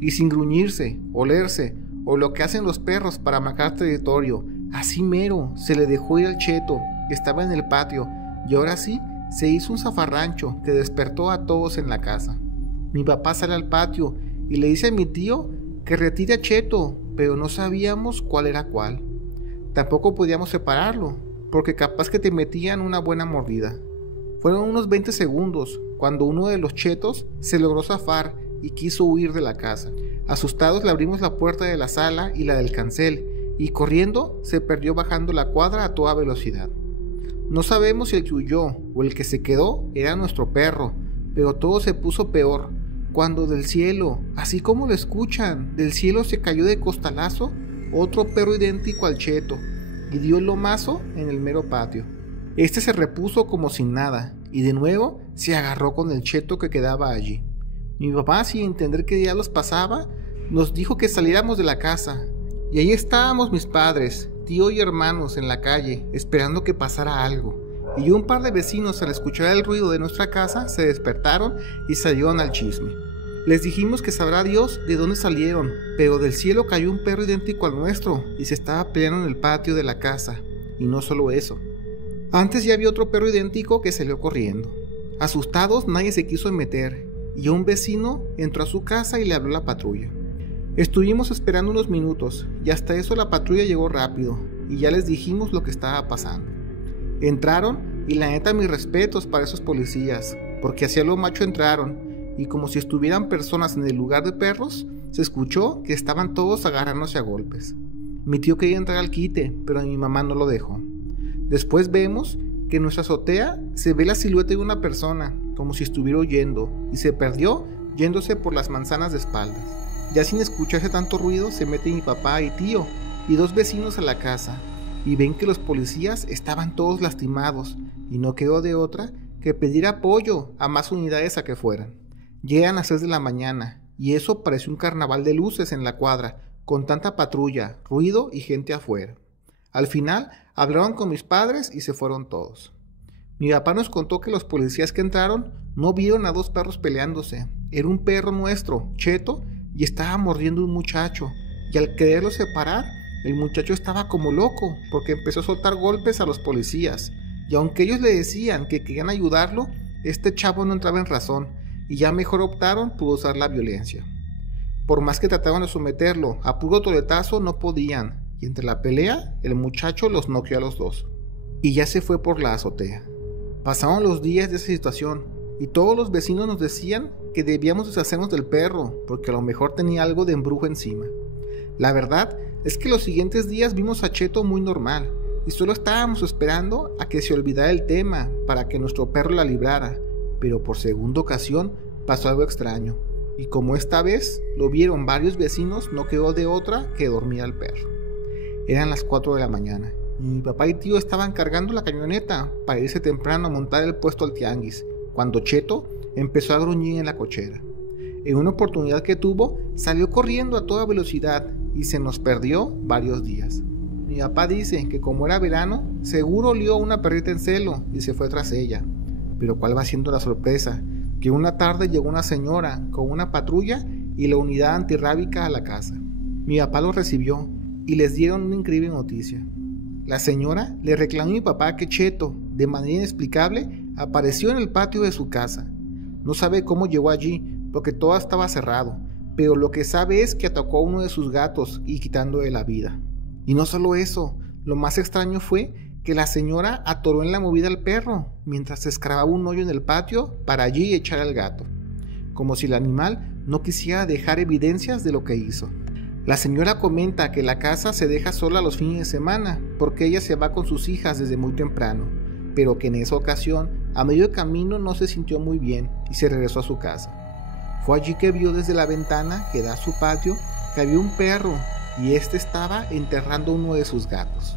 Y sin gruñirse, olerse, o lo que hacen los perros para marcar territorio, así mero se le dejó ir al Cheto, que estaba en el patio, y ahora sí se hizo un zafarrancho que despertó a todos en la casa. Mi papá sale al patio y le dice a mi tío que retire a Cheto, pero no sabíamos cuál era cuál. Tampoco podíamos separarlo, porque capaz que te metían una buena mordida. Fueron unos 20 segundos cuando uno de los chetos se logró zafar y quiso huir de la casa. Asustados le abrimos la puerta de la sala y la del cancel, y corriendo se perdió bajando la cuadra a toda velocidad. No sabemos si el que huyó o el que se quedó era nuestro perro, pero todo se puso peor cuando del cielo, así como lo escuchan, del cielo se cayó de costalazo otro perro idéntico al Cheto y dio el lomazo en el mero patio. Este se repuso como sin nada y de nuevo se agarró con el Cheto que quedaba allí. Mi papá, sin entender qué diablos pasaba, nos dijo que saliéramos de la casa, y ahí estábamos mis padres, tío y hermanos en la calle, esperando que pasara algo. Y un par de vecinos, al escuchar el ruido de nuestra casa, se despertaron y salieron al chisme. Les dijimos que sabrá Dios de dónde salieron, pero del cielo cayó un perro idéntico al nuestro y se estaba peleando en el patio de la casa. Y no solo eso. Antes ya había otro perro idéntico que salió corriendo. Asustados, nadie se quiso meter, y un vecino entró a su casa y le habló a la patrulla. Estuvimos esperando unos minutos, y hasta eso la patrulla llegó rápido, y ya les dijimos lo que estaba pasando. Entraron, y la neta mis respetos para esos policías, porque hacia lo macho entraron, y como si estuvieran personas en el lugar de perros, se escuchó que estaban todos agarrándose a golpes. Mi tío quería entrar al quite, pero mi mamá no lo dejó. Después vemos que en nuestra azotea se ve la silueta de una persona, como si estuviera huyendo, y se perdió yéndose por las manzanas de espaldas. Ya sin escucharse tanto ruido, se mete mi papá y tío, y dos vecinos a la casa, y ven que los policías estaban todos lastimados, y no quedó de otra que pedir apoyo a más unidades a que fueran. Llegan a las 6 de la mañana, y eso pareció un carnaval de luces en la cuadra, con tanta patrulla, ruido y gente afuera. Al final, hablaron con mis padres y se fueron todos. Mi papá nos contó que los policías que entraron no vieron a dos perros peleándose. Era un perro nuestro, Cheto, y estaba mordiendo a un muchacho, y al quererlo separar, el muchacho estaba como loco, porque empezó a soltar golpes a los policías, y aunque ellos le decían que querían ayudarlo, este chavo no entraba en razón, y ya mejor optaron por usar la violencia. Por más que trataban de someterlo a puro toletazo, no podían, y entre la pelea, el muchacho los noqueó a los dos, y ya se fue por la azotea. Pasaron los días de esa situación, y todos los vecinos nos decían que debíamos deshacernos del perro, porque a lo mejor tenía algo de embrujo encima. La verdad es que los siguientes días vimos a Cheto muy normal, y solo estábamos esperando a que se olvidara el tema para que nuestro perro la librara, pero por segunda ocasión pasó algo extraño, y como esta vez lo vieron varios vecinos, no quedó de otra que dormir al perro. Eran las 4 de la mañana, y mi papá y tío estaban cargando la camioneta para irse temprano a montar el puesto al tianguis, cuando Cheto empezó a gruñir en la cochera. En una oportunidad que tuvo, salió corriendo a toda velocidad y se nos perdió varios días. Mi papá dice que como era verano, seguro olió a una perrita en celo y se fue tras ella. Pero ¿cuál va siendo la sorpresa? Que una tarde llegó una señora con una patrulla y la unidad antirrábica a la casa. Mi papá los recibió y les dieron una increíble noticia. La señora le reclamó a mi papá que Cheto, de manera inexplicable, apareció en el patio de su casa. No sabe cómo llegó allí, porque todo estaba cerrado, pero lo que sabe es que atacó a uno de sus gatos y quitándole la vida. Y no solo eso, lo más extraño fue que la señora atoró en la movida al perro, mientras se escarbaba un hoyo en el patio para allí echar al gato, como si el animal no quisiera dejar evidencias de lo que hizo. La señora comenta que la casa se deja sola los fines de semana, porque ella se va con sus hijas desde muy temprano, pero que en esa ocasión, a medio camino no se sintió muy bien y se regresó a su casa. Fue allí que vio desde la ventana que da a su patio que había un perro y este estaba enterrando uno de sus gatos.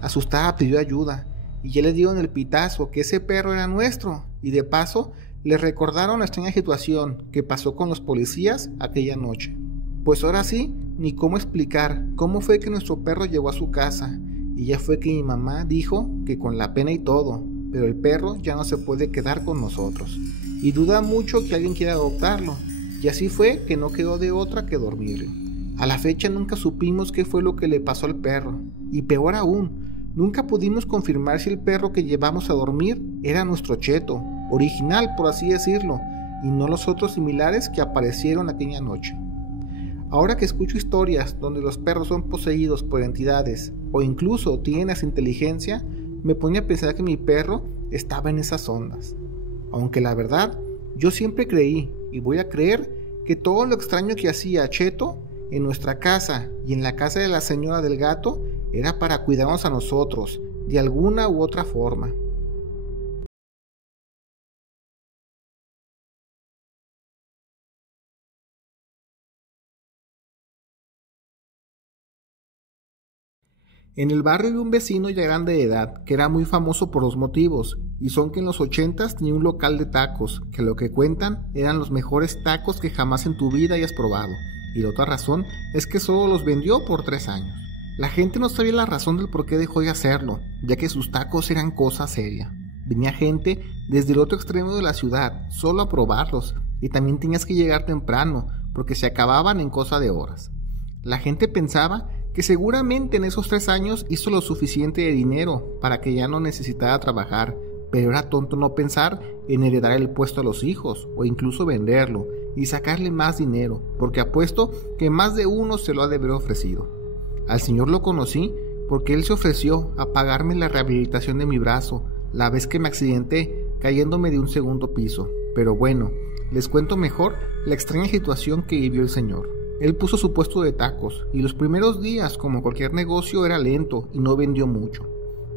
Asustada pidió ayuda y ya le dieron el pitazo que ese perro era nuestro y de paso le recordaron la extraña situación que pasó con los policías aquella noche. Pues ahora sí, ni cómo explicar cómo fue que nuestro perro llegó a su casa, y ya fue que mi mamá dijo que con la pena y todo, pero el perro ya no se puede quedar con nosotros, y duda mucho que alguien quiera adoptarlo, y así fue que no quedó de otra que dormirlo. A la fecha nunca supimos qué fue lo que le pasó al perro, y peor aún, nunca pudimos confirmar si el perro que llevamos a dormir era nuestro Cheto, original por así decirlo, y no los otros similares que aparecieron aquella noche. Ahora que escucho historias donde los perros son poseídos por entidades o incluso tienen esa inteligencia, me pone a pensar que mi perro estaba en esas ondas. Aunque la verdad, yo siempre creí y voy a creer que todo lo extraño que hacía Cheto en nuestra casa y en la casa de la señora del gato era para cuidarnos a nosotros de alguna u otra forma. En el barrio había un vecino ya grande de edad, que era muy famoso por dos motivos, y son que en los 80s tenía un local de tacos, que lo que cuentan eran los mejores tacos que jamás en tu vida hayas probado, y la otra razón es que solo los vendió por 3 años. La gente no sabía la razón del por qué dejó de hacerlo, ya que sus tacos eran cosa seria. Venía gente desde el otro extremo de la ciudad, solo a probarlos, y también tenías que llegar temprano, porque se acababan en cosa de horas. La gente pensaba que seguramente en esos 3 años hizo lo suficiente de dinero para que ya no necesitara trabajar, pero era tonto no pensar en heredar el puesto a los hijos o incluso venderlo y sacarle más dinero, porque apuesto que más de uno se lo ha de haber ofrecido. Al señor lo conocí porque él se ofreció a pagarme la rehabilitación de mi brazo la vez que me accidenté cayéndome de un segundo piso, pero bueno, les cuento mejor la extraña situación que vivió el señor. Él puso su puesto de tacos y los primeros días, como cualquier negocio, era lento y no vendió mucho.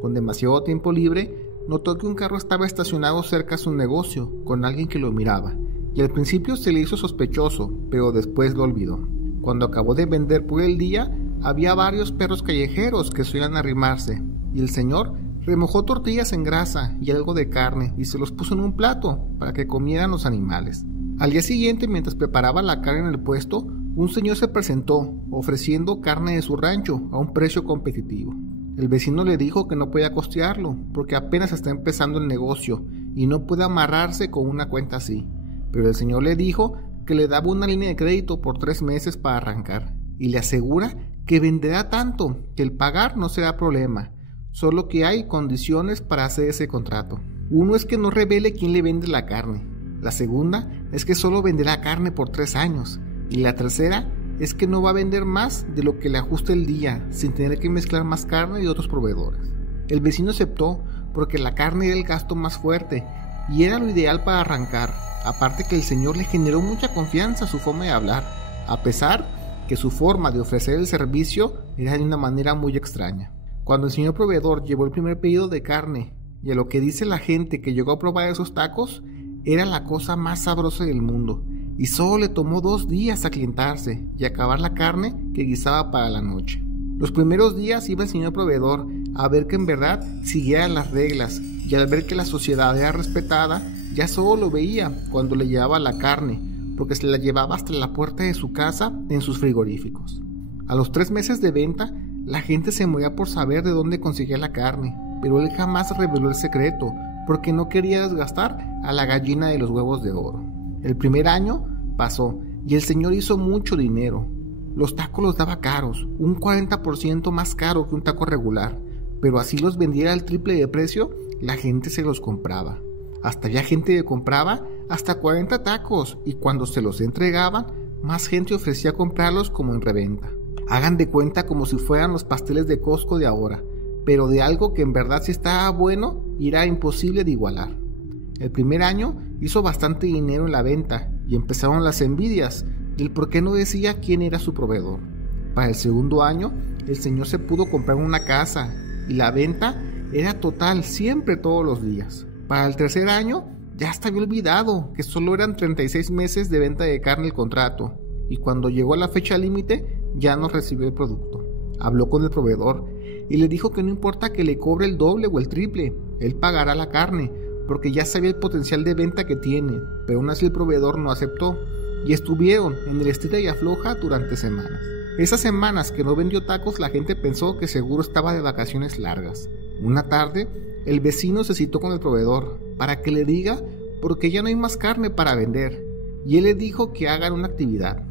Con demasiado tiempo libre, notó que un carro estaba estacionado cerca de su negocio, con alguien que lo miraba, y al principio se le hizo sospechoso, pero después lo olvidó. Cuando acabó de vender por el día, había varios perros callejeros que solían arrimarse, y el señor remojó tortillas en grasa y algo de carne y se los puso en un plato para que comieran los animales. Al día siguiente, mientras preparaba la carne en el puesto, un señor se presentó ofreciendo carne de su rancho a un precio competitivo. El vecino le dijo que no podía costearlo porque apenas está empezando el negocio y no puede amarrarse con una cuenta así, pero el señor le dijo que le daba una línea de crédito por 3 meses para arrancar y le asegura que venderá tanto que el pagar no será problema, solo que hay condiciones para hacer ese contrato. Uno es que no revele quién le vende la carne, la segunda es que solo venderá carne por 3 años y la tercera es que no va a vender más de lo que le ajuste el día sin tener que mezclar más carne de otros proveedores. El vecino aceptó porque la carne era el gasto más fuerte y era lo ideal para arrancar, aparte que el señor le generó mucha confianza a su forma de hablar, a pesar que su forma de ofrecer el servicio era de una manera muy extraña. Cuando el señor proveedor llevó el primer pedido de carne y a lo que dice la gente que llegó a probar esos tacos, era la cosa más sabrosa del mundo y solo le tomó 2 días aclientarse y acabar la carne que guisaba para la noche. Los primeros días iba el señor proveedor a ver que en verdad siguiera las reglas y al ver que la sociedad era respetada, ya solo lo veía cuando le llevaba la carne, porque se la llevaba hasta la puerta de su casa en sus frigoríficos. A los 3 meses de venta, la gente se moría por saber de dónde conseguía la carne, pero él jamás reveló el secreto, porque no quería desgastar a la gallina de los huevos de oro. El primer año pasó y el señor hizo mucho dinero, Los tacos los daba caros, un 40% más caro que un taco regular, pero así los vendiera al triple de precio, la gente se los compraba. Hasta había gente que compraba hasta 40 tacos y cuando se los entregaban, más gente ofrecía comprarlos como en reventa. Hagan de cuenta como si fueran los pasteles de Costco de ahora, pero de algo que en verdad sí estaba bueno y era imposible de igualar. El primer año hizo bastante dinero en la venta y empezaron las envidias del por qué no decía quién era su proveedor. Para el segundo año, el señor se pudo comprar una casa y la venta era total siempre todos los días. Para el tercer año, ya hasta había olvidado que solo eran 36 meses de venta de carne el contrato y cuando llegó la fecha límite ya no recibió el producto. Habló con el proveedor y le dijo que no importa que le cobre el doble o el triple, él pagará la carne porque ya sabía el potencial de venta que tiene, pero aún así el proveedor no aceptó y estuvieron en el estira y afloja durante semanas. Esas semanas que no vendió tacos, la gente pensó que seguro estaba de vacaciones largas. Una tarde, el vecino se citó con el proveedor para que le diga por qué ya no hay más carne para vender, y él le dijo que hagan una actividad,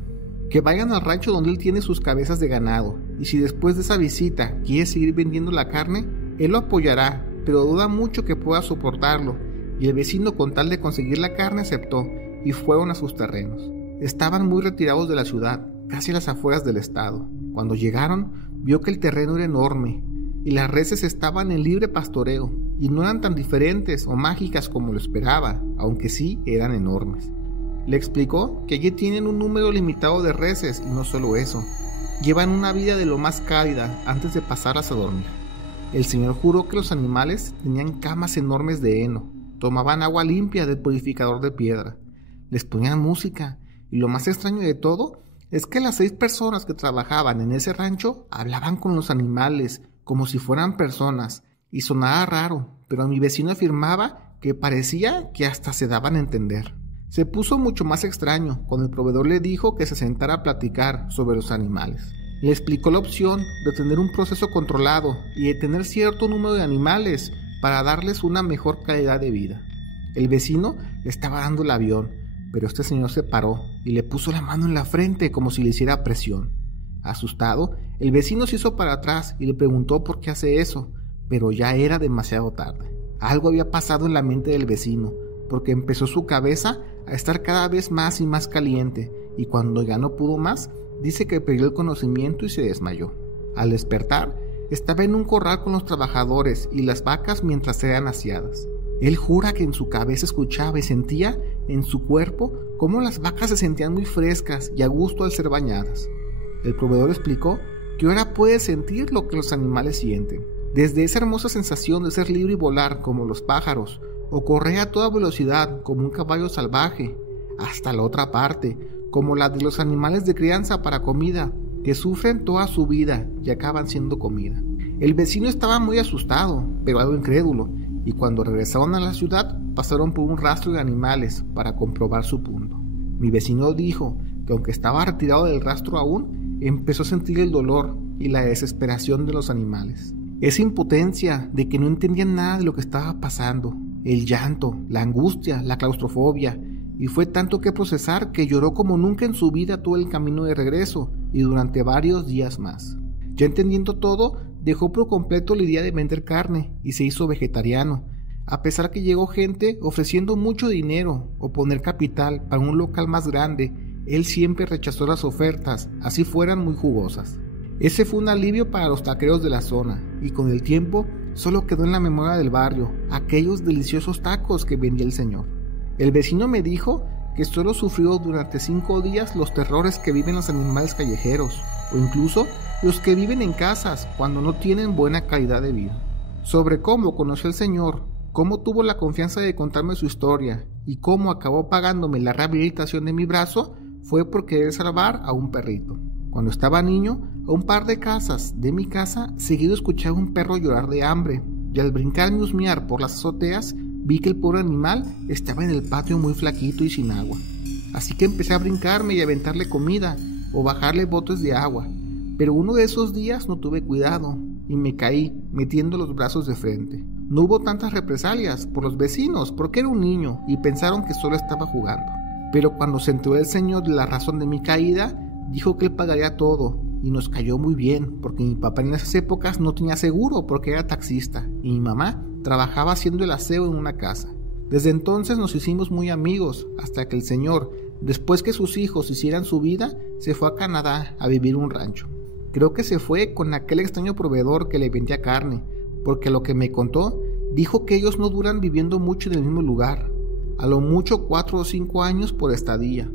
que vayan al rancho donde él tiene sus cabezas de ganado, y si después de esa visita quiere seguir vendiendo la carne, él lo apoyará, pero duda mucho que pueda soportarlo, y el vecino con tal de conseguir la carne aceptó, y fueron a sus terrenos. Estaban muy retirados de la ciudad, casi a las afueras del estado. Cuando llegaron, vio que el terreno era enorme, y las reses estaban en libre pastoreo, y no eran tan diferentes o mágicas como lo esperaba, aunque sí eran enormes. Le explicó que allí tienen un número limitado de reses, y no solo eso, llevan una vida de lo más cálida antes de pasarlas a dormir. El señor juró que los animales tenían camas enormes de heno, tomaban agua limpia del purificador de piedra, les ponían música, y lo más extraño de todo es que las 6 personas que trabajaban en ese rancho hablaban con los animales como si fueran personas, y sonaba raro, pero mi vecino afirmaba que parecía que hasta se daban a entender. Se puso mucho más extraño cuando el proveedor le dijo que se sentara a platicar sobre los animales. Le explicó la opción de tener un proceso controlado y de tener cierto número de animales para darles una mejor calidad de vida. El vecino le estaba dando el avión, pero este señor se paró y le puso la mano en la frente como si le hiciera presión. Asustado, el vecino se hizo para atrás y le preguntó por qué hace eso, pero ya era demasiado tarde. Algo había pasado en la mente del vecino, porque empezó su cabeza a estar cada vez más y más caliente, y cuando ya no pudo más, dice que perdió el conocimiento y se desmayó. Al despertar, estaba en un corral con los trabajadores y las vacas mientras eran aseadas. Él jura que en su cabeza escuchaba y sentía en su cuerpo cómo las vacas se sentían muy frescas y a gusto al ser bañadas. El proveedor explicó que ahora puede sentir lo que los animales sienten, desde esa hermosa sensación de ser libre y volar como los pájaros, o correr a toda velocidad como un caballo salvaje, hasta la otra parte, como la de los animales de crianza para comida, que sufren toda su vida y acaban siendo comida. El vecino estaba muy asustado, pero algo incrédulo, y cuando regresaron a la ciudad pasaron por un rastro de animales para comprobar su punto. Mi vecino dijo que aunque estaba retirado del rastro aún, empezó a sentir el dolor y la desesperación de los animales. Esa impotencia de que no entendían nada de lo que estaba pasando, el llanto, la angustia, la claustrofobia, y fue tanto que procesar que lloró como nunca en su vida todo el camino de regreso y durante varios días más. Ya entendiendo todo, dejó por completo la idea de vender carne y se hizo vegetariano, a pesar que llegó gente ofreciendo mucho dinero o poner capital para un local más grande. Él siempre rechazó las ofertas, así fueran muy jugosas. Ese fue un alivio para los taqueros de la zona, y con el tiempo solo quedó en la memoria del barrio aquellos deliciosos tacos que vendía el señor. El vecino me dijo que solo sufrió durante 5 días los terrores que viven los animales callejeros, o incluso los que viven en casas cuando no tienen buena calidad de vida. Sobre cómo conoció al señor, cómo tuvo la confianza de contarme su historia y cómo acabó pagándome la rehabilitación de mi brazo, fue por querer salvar a un perrito. Cuando estaba niño, a un par de casas de mi casa seguido escuchaba un perro llorar de hambre, y al brincar y husmear por las azoteas vi que el pobre animal estaba en el patio muy flaquito y sin agua. Así que empecé a brincarme y a aventarle comida o bajarle botes de agua, pero uno de esos días no tuve cuidado y me caí metiendo los brazos de frente. No hubo tantas represalias por los vecinos porque era un niño y pensaron que solo estaba jugando. Pero cuando se enteró el señor de la razón de mi caída, Dijo que él pagaría todo y nos cayó muy bien porque mi papá en esas épocas no tenía seguro porque era taxista y mi mamá trabajaba haciendo el aseo en una casa. Desde entonces nos hicimos muy amigos hasta que el señor, después que sus hijos hicieran su vida, se fue a Canadá a vivir un rancho. Creo que se fue con aquel extraño proveedor que le vendía carne, porque lo que me contó, dijo que ellos no duran viviendo mucho en el mismo lugar, a lo mucho 4 o 5 años por estadía.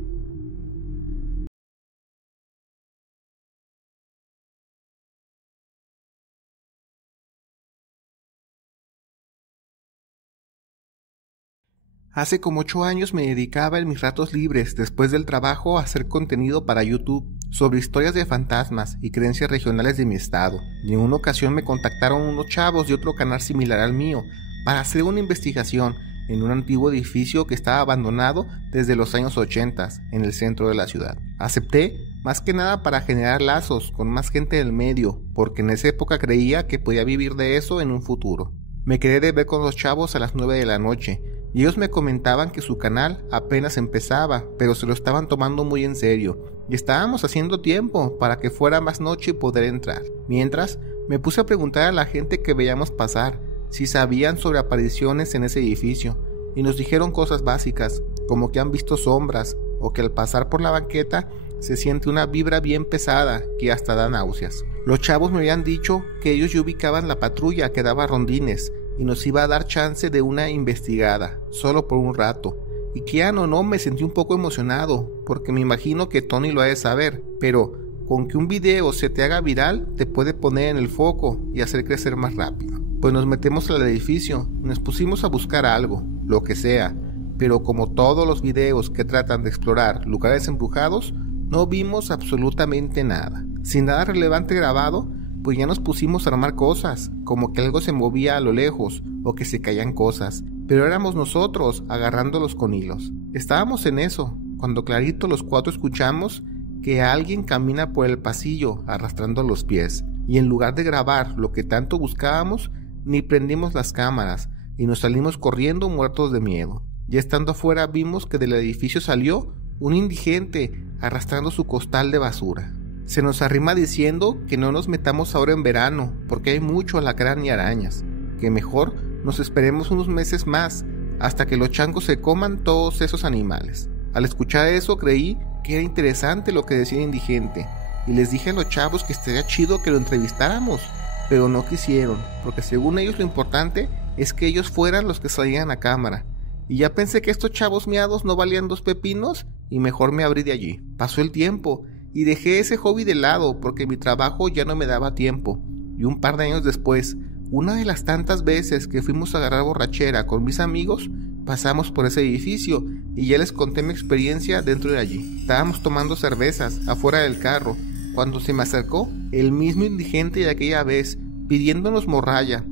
Hace como 8 años me dedicaba en mis ratos libres después del trabajo a hacer contenido para YouTube sobre historias de fantasmas y creencias regionales de mi estado, y en una ocasión me contactaron unos chavos de otro canal similar al mío para hacer una investigación en un antiguo edificio que estaba abandonado desde los años 80 en el centro de la ciudad. Acepté más que nada para generar lazos con más gente del medio, porque en esa época creía que podía vivir de eso en un futuro. Me quedé de ver con los chavos a las 9 de la noche, y ellos me comentaban que su canal apenas empezaba, pero se lo estaban tomando muy en serio, y estábamos haciendo tiempo para que fuera más noche y poder entrar. Mientras, me puse a preguntar a la gente que veíamos pasar si sabían sobre apariciones en ese edificio, y nos dijeron cosas básicas, como que han visto sombras, o que al pasar por la banqueta se siente una vibra bien pesada que hasta da náuseas. Los chavos me habían dicho que ellos ya ubicaban la patrulla que daba rondines, y nos iba a dar chance de una investigada, solo por un rato. Y quieran o no, me sentí un poco emocionado, porque me imagino que Tony lo ha de saber, pero con que un video se te haga viral, te puede poner en el foco y hacer crecer más rápido. Pues nos metemos al edificio y nos pusimos a buscar algo, lo que sea, pero como todos los videos que tratan de explorar lugares embrujados, no vimos absolutamente nada. Sin nada relevante grabado, pues ya nos pusimos a armar cosas, como que algo se movía a lo lejos o que se caían cosas, pero éramos nosotros agarrándolos con hilos. Estábamos en eso, cuando clarito los 4 escuchamos que alguien camina por el pasillo arrastrando los pies, y en lugar de grabar lo que tanto buscábamos, ni prendimos las cámaras y nos salimos corriendo muertos de miedo. Ya estando afuera vimos que del edificio salió un indigente arrastrando su costal de basura. Se nos arrima diciendo que no nos metamos ahora en verano porque hay mucho alacrán y arañas, que mejor nos esperemos unos meses más hasta que los changos se coman todos esos animales. Al escuchar eso creí que era interesante lo que decía el indigente y les dije a los chavos que estaría chido que lo entrevistáramos, pero no quisieron, porque según ellos lo importante es que ellos fueran los que salían a cámara. Y ya pensé que estos chavos miados no valían 2 pepinos y mejor me abrí de allí. Pasó el tiempo y dejé ese hobby de lado porque mi trabajo ya no me daba tiempo, y un par de años después, una de las tantas veces que fuimos a agarrar borrachera con mis amigos, pasamos por ese edificio y ya les conté mi experiencia dentro de allí. Estábamos tomando cervezas afuera del carro cuando se me acercó el mismo indigente de aquella vez pidiéndonos morralla,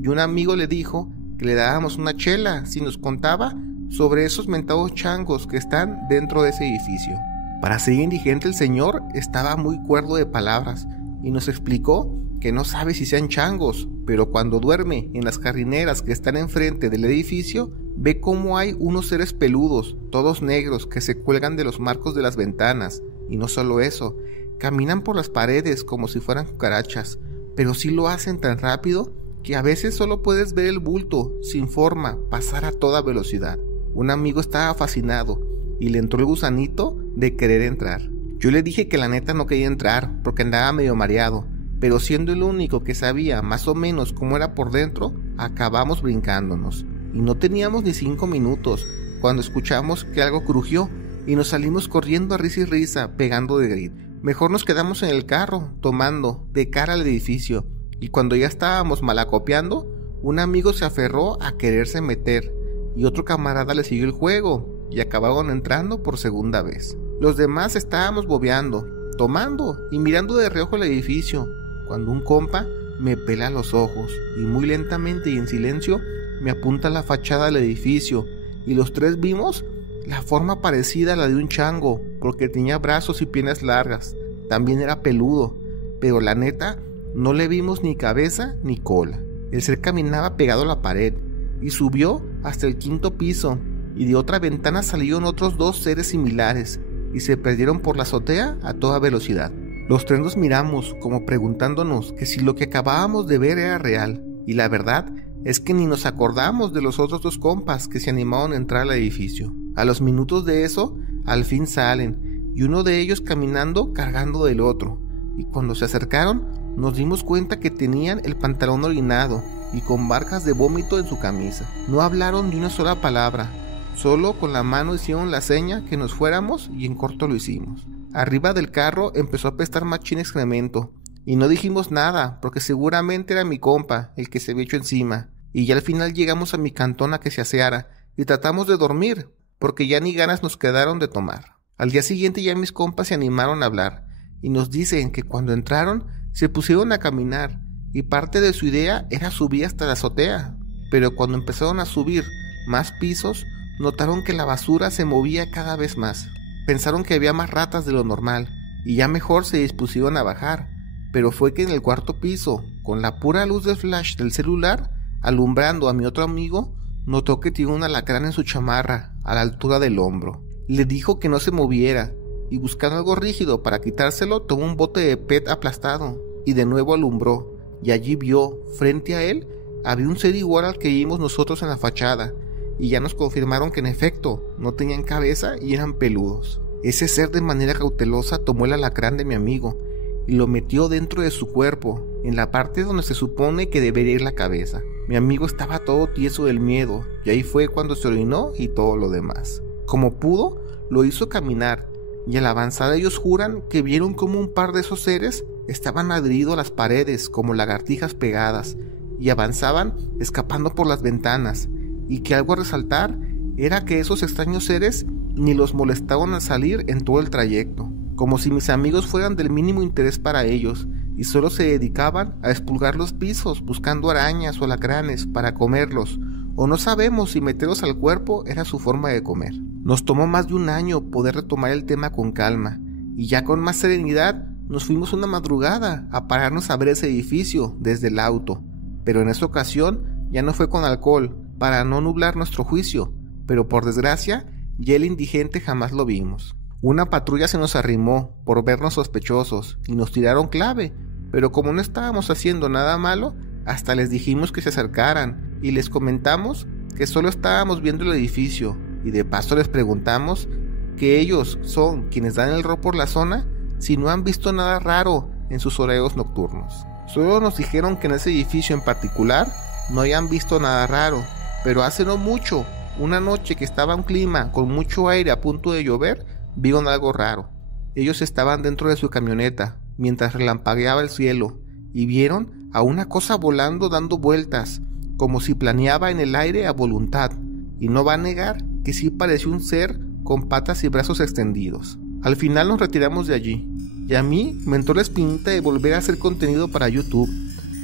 y un amigo le dijo que le dábamos una chela si nos contaba sobre esos mentados changos que están dentro de ese edificio. Para ser indigente el señor estaba muy cuerdo de palabras y nos explicó que no sabe si sean changos, pero cuando duerme en las jardineras que están enfrente del edificio, ve cómo hay unos seres peludos, todos negros, que se cuelgan de los marcos de las ventanas, y no solo eso, caminan por las paredes como si fueran cucarachas, pero sí lo hacen tan rápido que a veces solo puedes ver el bulto, sin forma, pasar a toda velocidad. Un amigo estaba fascinado y le entró el gusanito de querer entrar. Yo le dije que la neta no quería entrar porque andaba medio mareado, pero siendo el único que sabía más o menos cómo era por dentro, acabamos brincándonos. Y no teníamos ni 5 minutos cuando escuchamos que algo crujió y nos salimos corriendo a risa y risa, pegando de grito. Mejor nos quedamos en el carro, tomando, de cara al edificio, y cuando ya estábamos malacopiando, un amigo se aferró a quererse meter, y otro camarada le siguió el juego, y acabaron entrando por segunda vez. Los demás estábamos bobeando, tomando y mirando de reojo el edificio, cuando un compa me pela los ojos, y muy lentamente y en silencio me apunta la fachada del edificio, y los 3 vimos la forma parecida a la de un chango, porque tenía brazos y piernas largas, también era peludo, pero la neta, no le vimos ni cabeza ni cola. El ser caminaba pegado a la pared, y subió hasta el 5.º piso, y de otra ventana salieron otros 2 seres similares, y se perdieron por la azotea a toda velocidad. Los tres nos miramos como preguntándonos que si lo que acabábamos de ver era real, y la verdad es que ni nos acordamos de los otros dos compas que se animaron a entrar al edificio. A los minutos de eso, al fin salen, y uno de ellos caminando cargando del otro, y cuando se acercaron nos dimos cuenta que tenían el pantalón orinado y con marcas de vómito en su camisa. No hablaron ni una sola palabra, solo con la mano hicieron la seña que nos fuéramos y en corto lo hicimos. Arriba del carro empezó a apestar machín excremento, y no dijimos nada porque seguramente era mi compa el que se había hecho encima, y ya al final llegamos a mi cantón a que se aseara y tratamos de dormir porque ya ni ganas nos quedaron de tomar. Al día siguiente ya mis compas se animaron a hablar y nos dicen que cuando entraron se pusieron a caminar y parte de su idea era subir hasta la azotea, pero cuando empezaron a subir más pisos notaron que la basura se movía cada vez más. Pensaron que había más ratas de lo normal y ya mejor se dispusieron a bajar, pero fue que en el cuarto piso, con la pura luz del flash del celular, alumbrando a mi otro amigo, notó que tenía un alacrán en su chamarra, a la altura del hombro. Le dijo que no se moviera, y buscando algo rígido para quitárselo, tomó un bote de PET aplastado, y de nuevo alumbró, y allí vio, frente a él, había un ser igual al que vimos nosotros en la fachada, y ya nos confirmaron que en efecto, no tenían cabeza y eran peludos. Ese ser de manera cautelosa tomó el alacrán de mi amigo, y lo metió dentro de su cuerpo, en la parte donde se supone que debería ir la cabeza. Mi amigo estaba todo tieso del miedo, y ahí fue cuando se orinó y todo lo demás. Como pudo, lo hizo caminar, y al avanzar ellos juran que vieron como un par de esos seres estaban adheridos a las paredes como lagartijas pegadas, y avanzaban escapando por las ventanas, y que algo a resaltar era que esos extraños seres ni los molestaban al salir en todo el trayecto, como si mis amigos fueran del mínimo interés para ellos, y solo se dedicaban a expurgar los pisos buscando arañas o alacranes para comerlos, o no sabemos si meterlos al cuerpo era su forma de comer. Nos tomó más de un año poder retomar el tema con calma, y ya con más serenidad nos fuimos una madrugada a pararnos a ver ese edificio desde el auto, pero en esa ocasión ya no fue con alcohol, para no nublar nuestro juicio, pero por desgracia ya el indigente jamás lo vimos. Una patrulla se nos arrimó por vernos sospechosos y nos tiraron clave, pero como no estábamos haciendo nada malo, hasta les dijimos que se acercaran y les comentamos que solo estábamos viendo el edificio y de paso les preguntamos que ellos son quienes dan el rol por la zona si no han visto nada raro en sus horarios nocturnos. Solo nos dijeron que en ese edificio en particular no habían visto nada raro, pero hace no mucho, una noche que estaba un clima con mucho aire a punto de llover, vieron algo raro. Ellos estaban dentro de su camioneta mientras relampagueaba el cielo y vieron a una cosa volando dando vueltas, como si planeaba en el aire a voluntad, y no va a negar que sí pareció un ser con patas y brazos extendidos. Al final nos retiramos de allí, y a mí me entró la espinita de volver a hacer contenido para YouTube,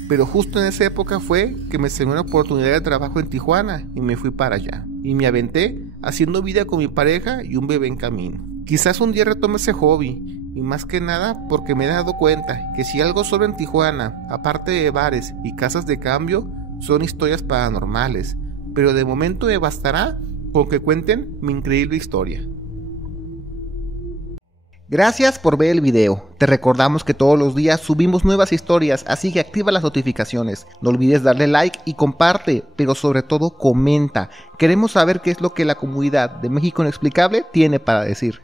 pero justo en esa época fue que me salió una oportunidad de trabajo en Tijuana y me fui para allá, y me aventé haciendo vida con mi pareja y un bebé en camino. Quizás un día retome ese hobby, y más que nada porque me he dado cuenta que si algo sobra en Tijuana, aparte de bares y casas de cambio, son historias paranormales, pero de momento me bastará con que cuenten mi increíble historia. Gracias por ver el video. Te recordamos que todos los días subimos nuevas historias, así que activa las notificaciones. No olvides darle like y comparte, pero sobre todo comenta. Queremos saber qué es lo que la comunidad de México Inexplicable tiene para decir.